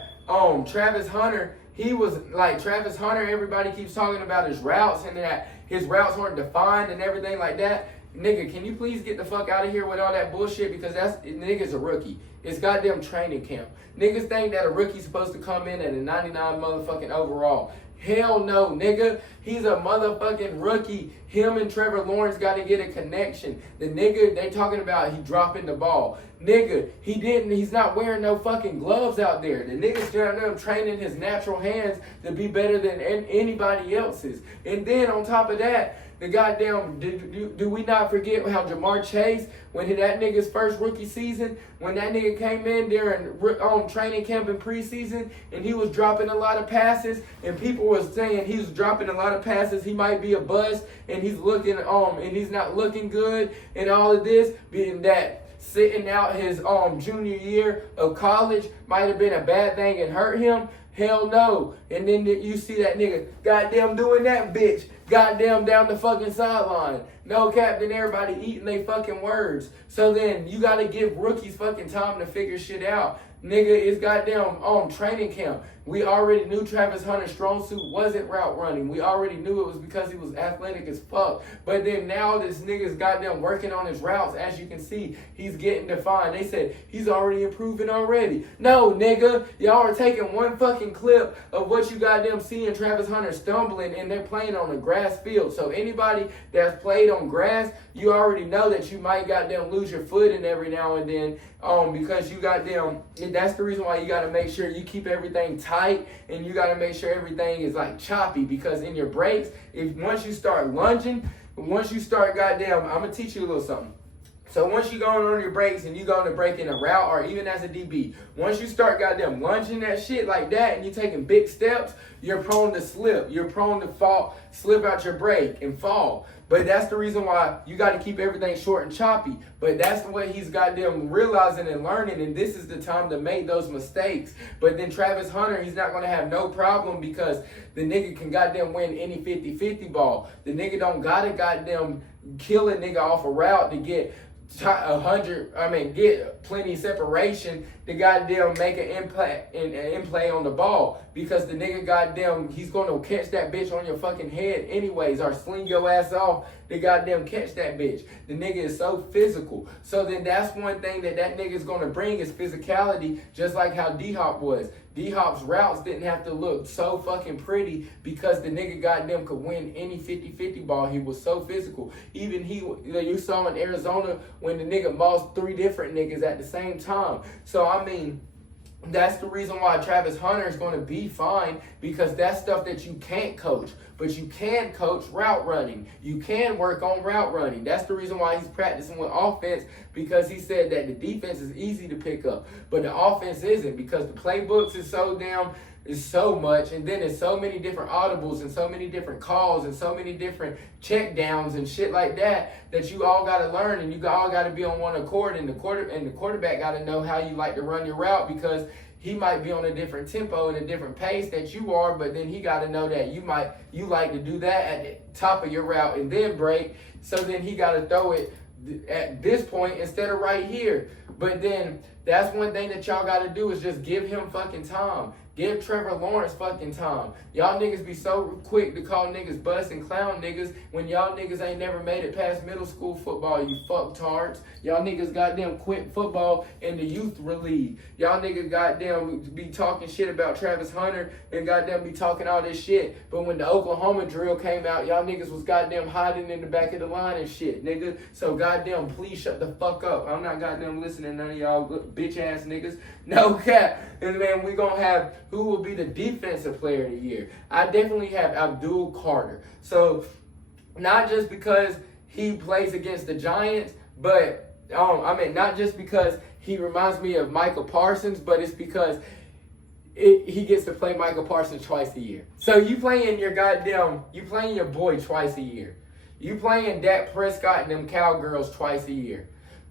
Travis Hunter. He was like Travis Hunter, everybody keeps talking about his routes and that his routes weren't defined and everything like that. Nigga, can you please get the fuck out of here with all that bullshit? Because nigga's a rookie. It's goddamn training camp. Niggas think that a rookie's supposed to come in at a 99 motherfucking overall. Hell no, nigga. He's a motherfucking rookie. Him and Trevor Lawrence got to get a connection. The nigga, they talking about he dropping the ball. Nigga, he's not wearing no fucking gloves out there. The nigga's down there training his natural hands to be better than anybody else's. And then on top of that, the goddamn, do we not forget how Jamar Chase, when that nigga's first rookie season, when that nigga came in during training camp and preseason, and he was dropping a lot of passes, and people was saying he was dropping a lot of passes, he might be a bust, and he's not looking good, and all of this, being that sitting out his junior year of college might have been a bad thing and hurt him. Hell no. And then you see that nigga goddamn doing that bitch goddamn down the fucking sideline. No cap, then everybody eating they fucking words. So then you gotta give rookies fucking time to figure shit out. Nigga, it's goddamn training camp. We already knew Travis Hunter's strong suit wasn't route running. We already knew it was because he was athletic as fuck. But then now this nigga's goddamn working on his routes. As you can see, he's getting defined. They said he's already improving already. No, nigga. Y'all are taking one fucking clip of what you goddamn seeing Travis Hunter stumbling, and they're playing on a grass field. So anybody that's played on grass, you already know that you might goddamn lose your footing every now and then. Because you goddamn, that's the reason why you gotta make sure you keep everything tight, and you gotta make sure everything is like choppy, because in your breaks, once you start goddamn, I'm gonna teach you a little something. So once you go on your breaks and you go to break in a route, or even as a DB, once you start goddamn lunging that shit like that and you're taking big steps, you're prone to slip. You're prone to fall, slip out your break and fall. But that's the reason why you got to keep everything short and choppy. But that's the way he's goddamn realizing and learning, and this is the time to make those mistakes. But then Travis Hunter, he's not going to have no problem, because the nigga can goddamn win any 50-50 ball. The nigga don't got to goddamn kill a nigga off a route to get get plenty separation to goddamn make an impact and play on the ball, because the nigga goddamn, he's gonna catch that bitch on your fucking head anyways, or sling your ass off to goddamn catch that bitch. The nigga is so physical. So then that's one thing that nigga's gonna bring is physicality, just like how D-Hop was. D-Hop's routes didn't have to look so fucking pretty, because the nigga goddamn could win any 50-50 ball. He was so physical. Even you saw in Arizona when the nigga bossed 3 different niggas at the same time. So I mean, that's the reason why Travis Hunter is going to be fine, because that's stuff that you can't coach. But you can coach route running. You can work on route running. That's the reason why he's practicing with offense, because he said that the defense is easy to pick up, but the offense isn't, because the playbooks is so much, and then there's so many different audibles and so many different calls and so many different check downs and shit like that you all got to learn, and you all got to be on one accord, and the quarterback got to know how you like to run your route, because he might be on a different tempo and a different pace that you are, but then he got to know that you like to do that at the top of your route and then break, so then he got to throw it at this point instead of right here. But then that's one thing that y'all got to do is just give him fucking time. Give Trevor Lawrence fucking time. Y'all niggas be so quick to call niggas bust and clown niggas when y'all niggas ain't never made it past middle school football, you fucktards. Y'all niggas goddamn quit football in the youth league. Y'all niggas goddamn be talking shit about Travis Hunter and goddamn be talking all this shit. But when the Oklahoma drill came out, y'all niggas was goddamn hiding in the back of the line and shit, nigga. So goddamn, please shut the fuck up. I'm not goddamn listening to none of y'all bitch ass niggas. No cap. And then we gonna have who will be the defensive player of the year. I definitely have Abdul Carter. So not just because he plays against the Giants, but not just because he reminds me of Michael Parsons, but it's because he gets to play Michael Parsons twice a year. So you playing your boy twice a year. You playing Dak Prescott and them Cowgirls twice a year.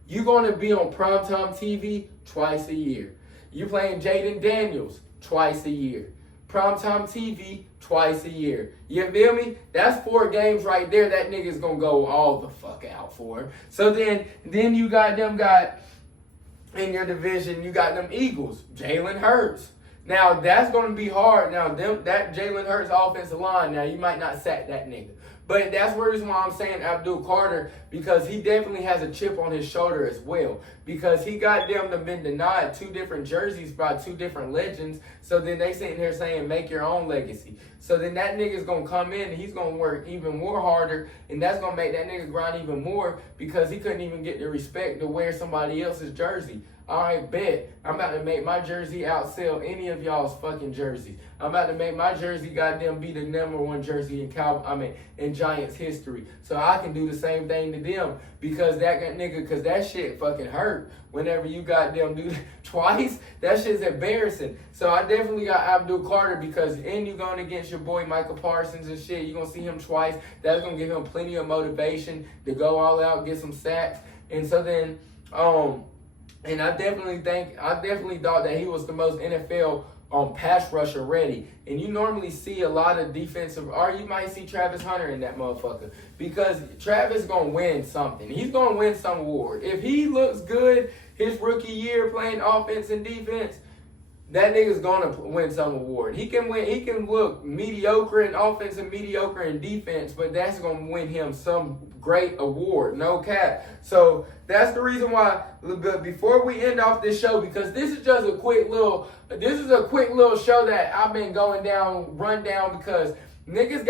You gonna be on primetime TV twice a year. You playing Jaden Daniels twice a year. Primetime TV twice a year. You feel me? That's 4 games right there. That nigga's gonna go all the fuck out for him. So then you got in your division, you got them Eagles, Jalen Hurts. Now that's gonna be hard. Now that Jalen Hurts offensive line, now you might not sack that nigga. But that's the reason why I'm saying Abdul Carter, because he definitely has a chip on his shoulder as well. Because he got them been denied 2 different jerseys by 2 different legends. So then they sitting here saying, make your own legacy. So then that nigga's going to come in and he's going to work even more harder. And that's going to make that nigga grind even more because he couldn't even get the respect to wear somebody else's jersey. All right, bet. I'm about to make my jersey outsell any of y'all's fucking jerseys. I'm about to make my jersey goddamn be the #1 jersey in Giants history. So I can do the same thing to them because that shit fucking hurt. Whenever you goddamn do twice, that shit's embarrassing. So I definitely got Abdul Carter because you going against your boy Michael Parsons and shit. You're gonna see him twice. That's gonna give him plenty of motivation to go all out, get some sacks. And so then and I definitely thought that he was the most NFL pass rusher ready. And you normally see a lot of defensive, or you might see Travis Hunter in that motherfucker. Because Travis gonna win something. He's gonna win some award. If he looks good his rookie year playing offense and defense, that nigga's gonna win some award. He can look mediocre in offense and mediocre in defense, but that's gonna win him some great award, no cap. So that's the reason why, before we end off this show, because this is a quick little show that I've been run down because niggas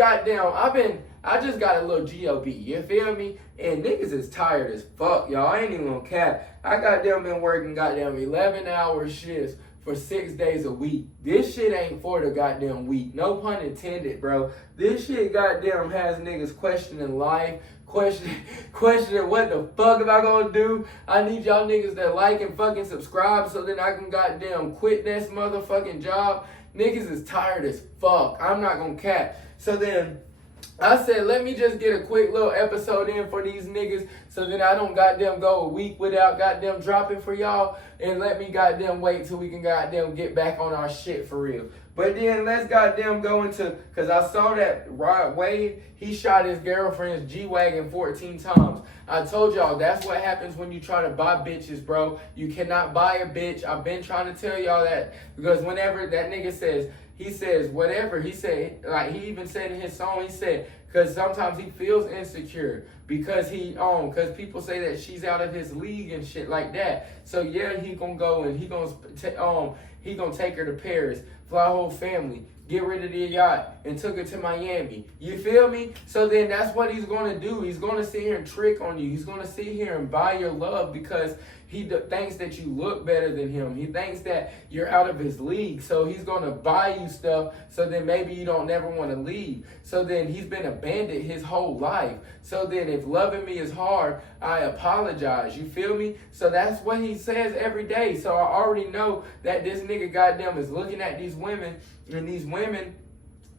I just got a little GOB, you feel me? And niggas is tired as fuck, y'all. I ain't even gonna cap. I been working 11-hour shifts for 6 days a week. This shit ain't for the goddamn week. No pun intended, bro. This shit goddamn has niggas questioning life, questioning what the fuck am I gonna do? I need y'all niggas that like and fucking subscribe so then I can goddamn quit this motherfucking job. Niggas is tired as fuck. I'm not gonna cap. So then I said, let me just get a quick little episode in for these niggas so then I don't goddamn go a week without goddamn dropping for y'all, and let me goddamn wait till we can goddamn get back on our shit for real. But then let's goddamn go into, because I saw that Rod Wade, he shot his girlfriend's G-Wagon 14 times. I told y'all, that's what happens when you try to buy bitches, bro. You cannot buy a bitch. I've been trying to tell y'all that, because whenever that nigga says whatever, he said, like he even said in his song, he said, because sometimes he feels insecure because because people say that she's out of his league and shit like that. So yeah, he gonna go and he gonna take her to Paris, fly her whole family, get rid of the yacht, and took her to Miami. You feel me? So then that's what he's gonna do. He's gonna sit here and trick on you. He's gonna sit here and buy your love because he thinks that you look better than him. He thinks that you're out of his league. So he's going to buy you stuff so then maybe you don't never want to leave. So then he's been abandoned his whole life. So then if loving me is hard, I apologize. You feel me? So that's what he says every day. So I already know that this nigga goddamn is looking at these women, and these women,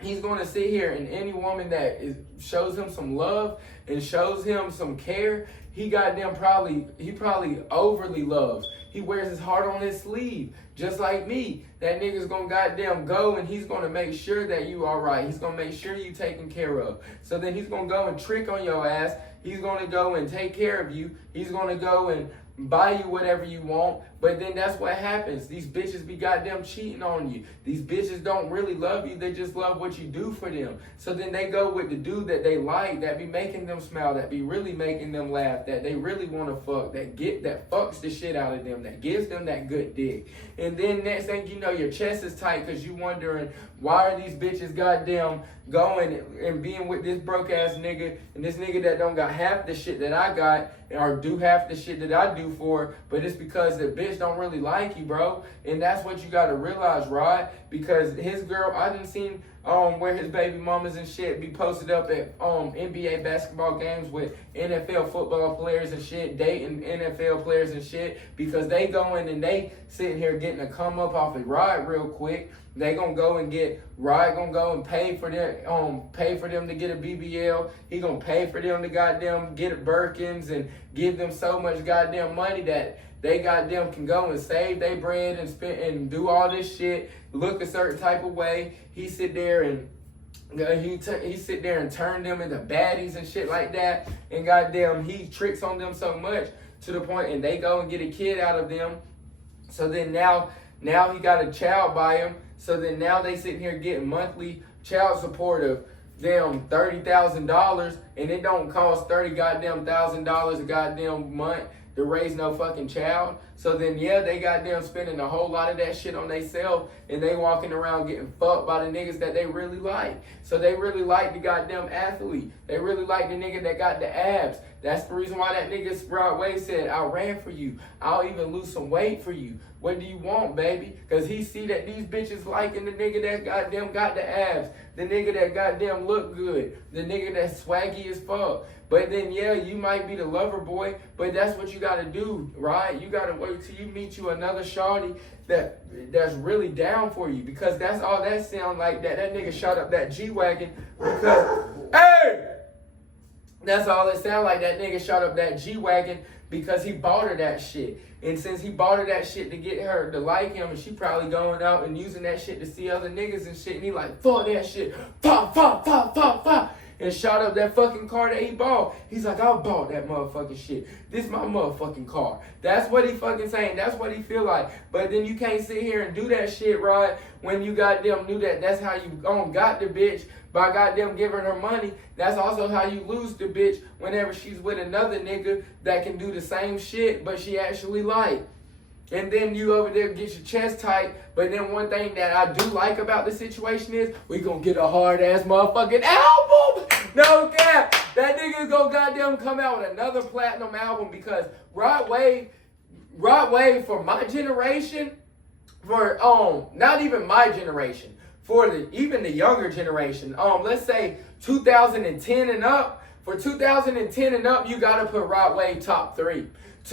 he's going to sit here, and any woman that shows him some love and shows him some care, he probably overly loves. He wears his heart on his sleeve, just like me. That nigga's gonna goddamn go and he's gonna make sure that you all right. He's gonna make sure you taken care of. So then he's gonna go and trick on your ass. He's gonna go and take care of you. He's gonna go and buy you whatever you want, But then that's what happens. These bitches be goddamn cheating on you. These bitches don't really love you. They just love what you do for them. So then they go with the dude that they like, that be making them smile, that be really making them laugh, that they really want to fuck, that fucks the shit out of them, that gives them that good dick. And then next thing you know, your chest is tight because you wondering, why are these bitches goddamn going and being with this broke ass nigga and this nigga that don't got half the shit that I got or do half the shit that I do for, but it's because the bitch don't really like you, bro. And that's what you gotta realize, Rod, because his girl, I done seen where his baby mamas and shit be posted up at NBA basketball games with NFL football players and shit, dating NFL players and shit, because they going and they sitting here getting a come up off of Rod real quick. They gonna go and get Rod gonna go and pay for them to get a BBL. He gonna pay for them to goddamn get Birkins and give them so much goddamn money that they goddamn can go and save their bread and spend and do all this shit, look a certain type of way. He sit there and he sit there and turn them into baddies and shit like that. And goddamn, he tricks on them so much to the point, and they go and get a kid out of them. So then now he got a child by him. So then now they sitting here getting monthly child support of them $30,000, and it don't cost $30,000 a goddamn month to raise no fucking child. So then yeah, they goddamn spending a whole lot of that shit on themselves, and they walking around getting fucked by the niggas that they really like. So they really like the goddamn athlete. They really like the nigga that got the abs. That's the reason why that nigga Broadway said, I ran for you. I'll even lose some weight for you. What do you want, baby? Because he see that these bitches liking the nigga that goddamn got the abs, the nigga that goddamn look good, the nigga that's swaggy as fuck. But then, yeah, you might be the lover boy, but that's what you got to do, right? You got to wait till you meet you another shawty that's really down for you, because that's all that sound like, that nigga shot up that G-Wagon because, hey! That's all it sound like, that nigga shot up that G-Wagon because he bought her that shit. And since he bought her that shit to get her to like him, and she probably going out and using that shit to see other niggas and shit, and he like, fuck that shit, fuck, and shot up that fucking car that he bought. He's like, I bought that motherfucking shit. This my motherfucking car. That's what he fucking saying. That's what he feel like. But then you can't sit here and do that shit, right? When you goddamn knew that that's how you got the bitch, by goddamn giving her money. That's also how you lose the bitch whenever she's with another nigga that can do the same shit, but she actually like. And then you over there get your chest tight. But then one thing that I do like about the situation is we gonna get a hard ass motherfucking album. No cap. That nigga's gonna goddamn come out with another platinum album, because Rod Wave for my generation, for not even my generation, for even the younger generation, let's say 2010 and up. For 2010 and up, you gotta put Rod Wave top 3.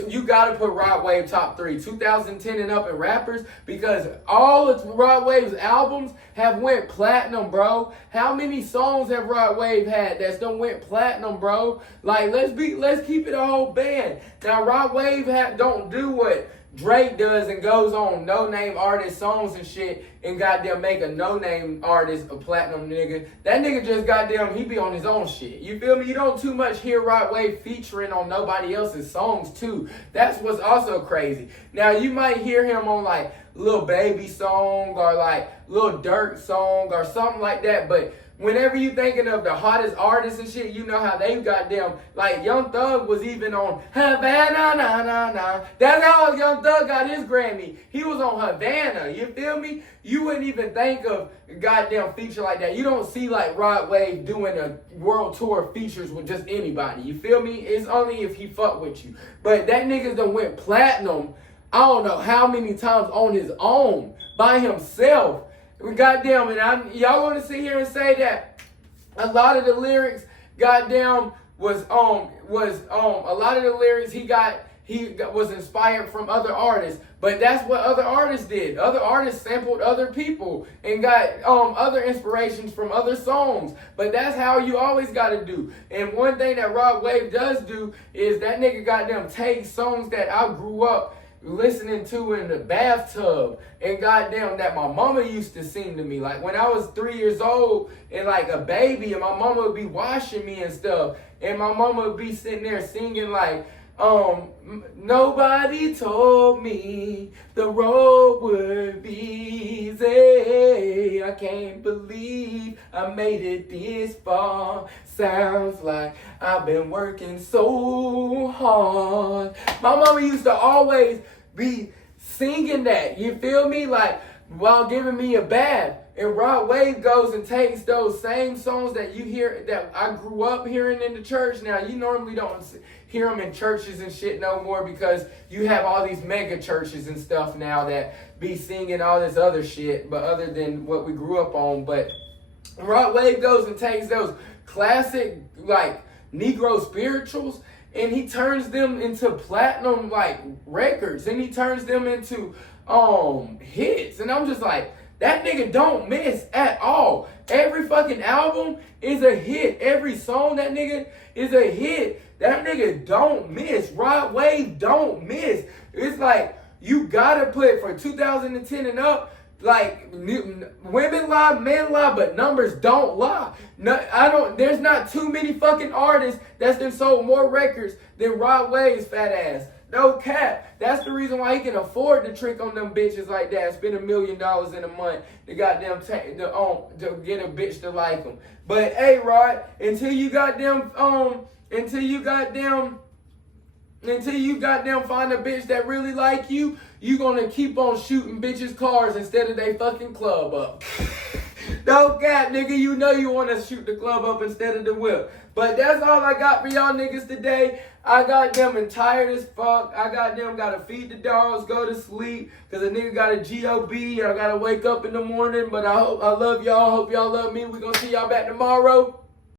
You gotta put Rod Wave top 3. 2010 and up in rappers, because all of Rod Wave's albums have went platinum, bro. How many songs have Rod Wave had that's done went platinum, bro? Like, let's keep it a whole band. Now, Rod Wave don't do what Drake does and goes on no-name artist songs and shit and goddamn make a no-name artist a platinum nigga. That nigga just goddamn, he be on his own shit. You feel me? You don't too much hear Rod Wave featuring on nobody else's songs too. That's what's also crazy. Now, you might hear him on like Lil Baby song or like Lil Durk song or something like that, but whenever you thinking of the hottest artists and shit, you know how they goddamn, like Young Thug was even on Havana, na na na. That's how Young Thug got his Grammy. He was on Havana, you feel me? You wouldn't even think of a goddamn feature like that. You don't see like Rod Wave doing a world tour features with just anybody, you feel me? It's only if he fuck with you. But that nigga done went platinum, I don't know how many times on his own, by himself. Goddamn, and y'all want to sit here and say that a lot of the lyrics, goddamn, was a lot of the lyrics he was inspired from other artists, but that's what other artists did. Other artists sampled other people and got other inspirations from other songs. But that's how you always gotta do. And one thing that Rod Wave does do is that nigga goddamn takes songs that I grew up listening to in the bathtub and goddamn that my mama used to sing to me, like when I was 3 years old and like a baby, and my mama would be washing me and stuff, and my mama would be sitting there singing like Nobody told me the road would be easy. I can't believe I made it this far. Sounds like I've been working so hard. My mama used to always be singing that, you feel me? Like, while giving me a bath. And Rod Wave goes and takes those same songs that you hear, that I grew up hearing in the church. Now, you normally don't hear them in churches and shit no more because you have all these mega churches and stuff now that be singing all this other shit, but other than what we grew up on. But Rod Wave goes and takes those classic, like, Negro spirituals, and he turns them into platinum, like, records, and he turns them into hits. And I'm just like, that nigga don't miss at all. Every fucking album is a hit. Every song that nigga is a hit. That nigga don't miss. Rod Wave don't miss. It's like, you gotta put for 2010 and up, like, women lie, men lie, but numbers don't lie. No, there's not too many fucking artists that's been sold more records than Rod Wave's fat ass. No cap. That's the reason why he can afford to trick on them bitches like that. Spend $1 million in a month to goddamn to get a bitch to like him. But hey, Rod, until you goddamn find a bitch that really like you, you gonna keep on shooting bitches' cars instead of they fucking club up. No cap, nigga. You know you want to shoot the club up instead of the whip. But that's all I got for y'all niggas today. I got them and tired as fuck. I got them gotta feed the dogs, go to sleep, because a nigga got a G.O.B. I gotta wake up in the morning. But I love y'all. Hope y'all love me. We gonna see y'all back tomorrow.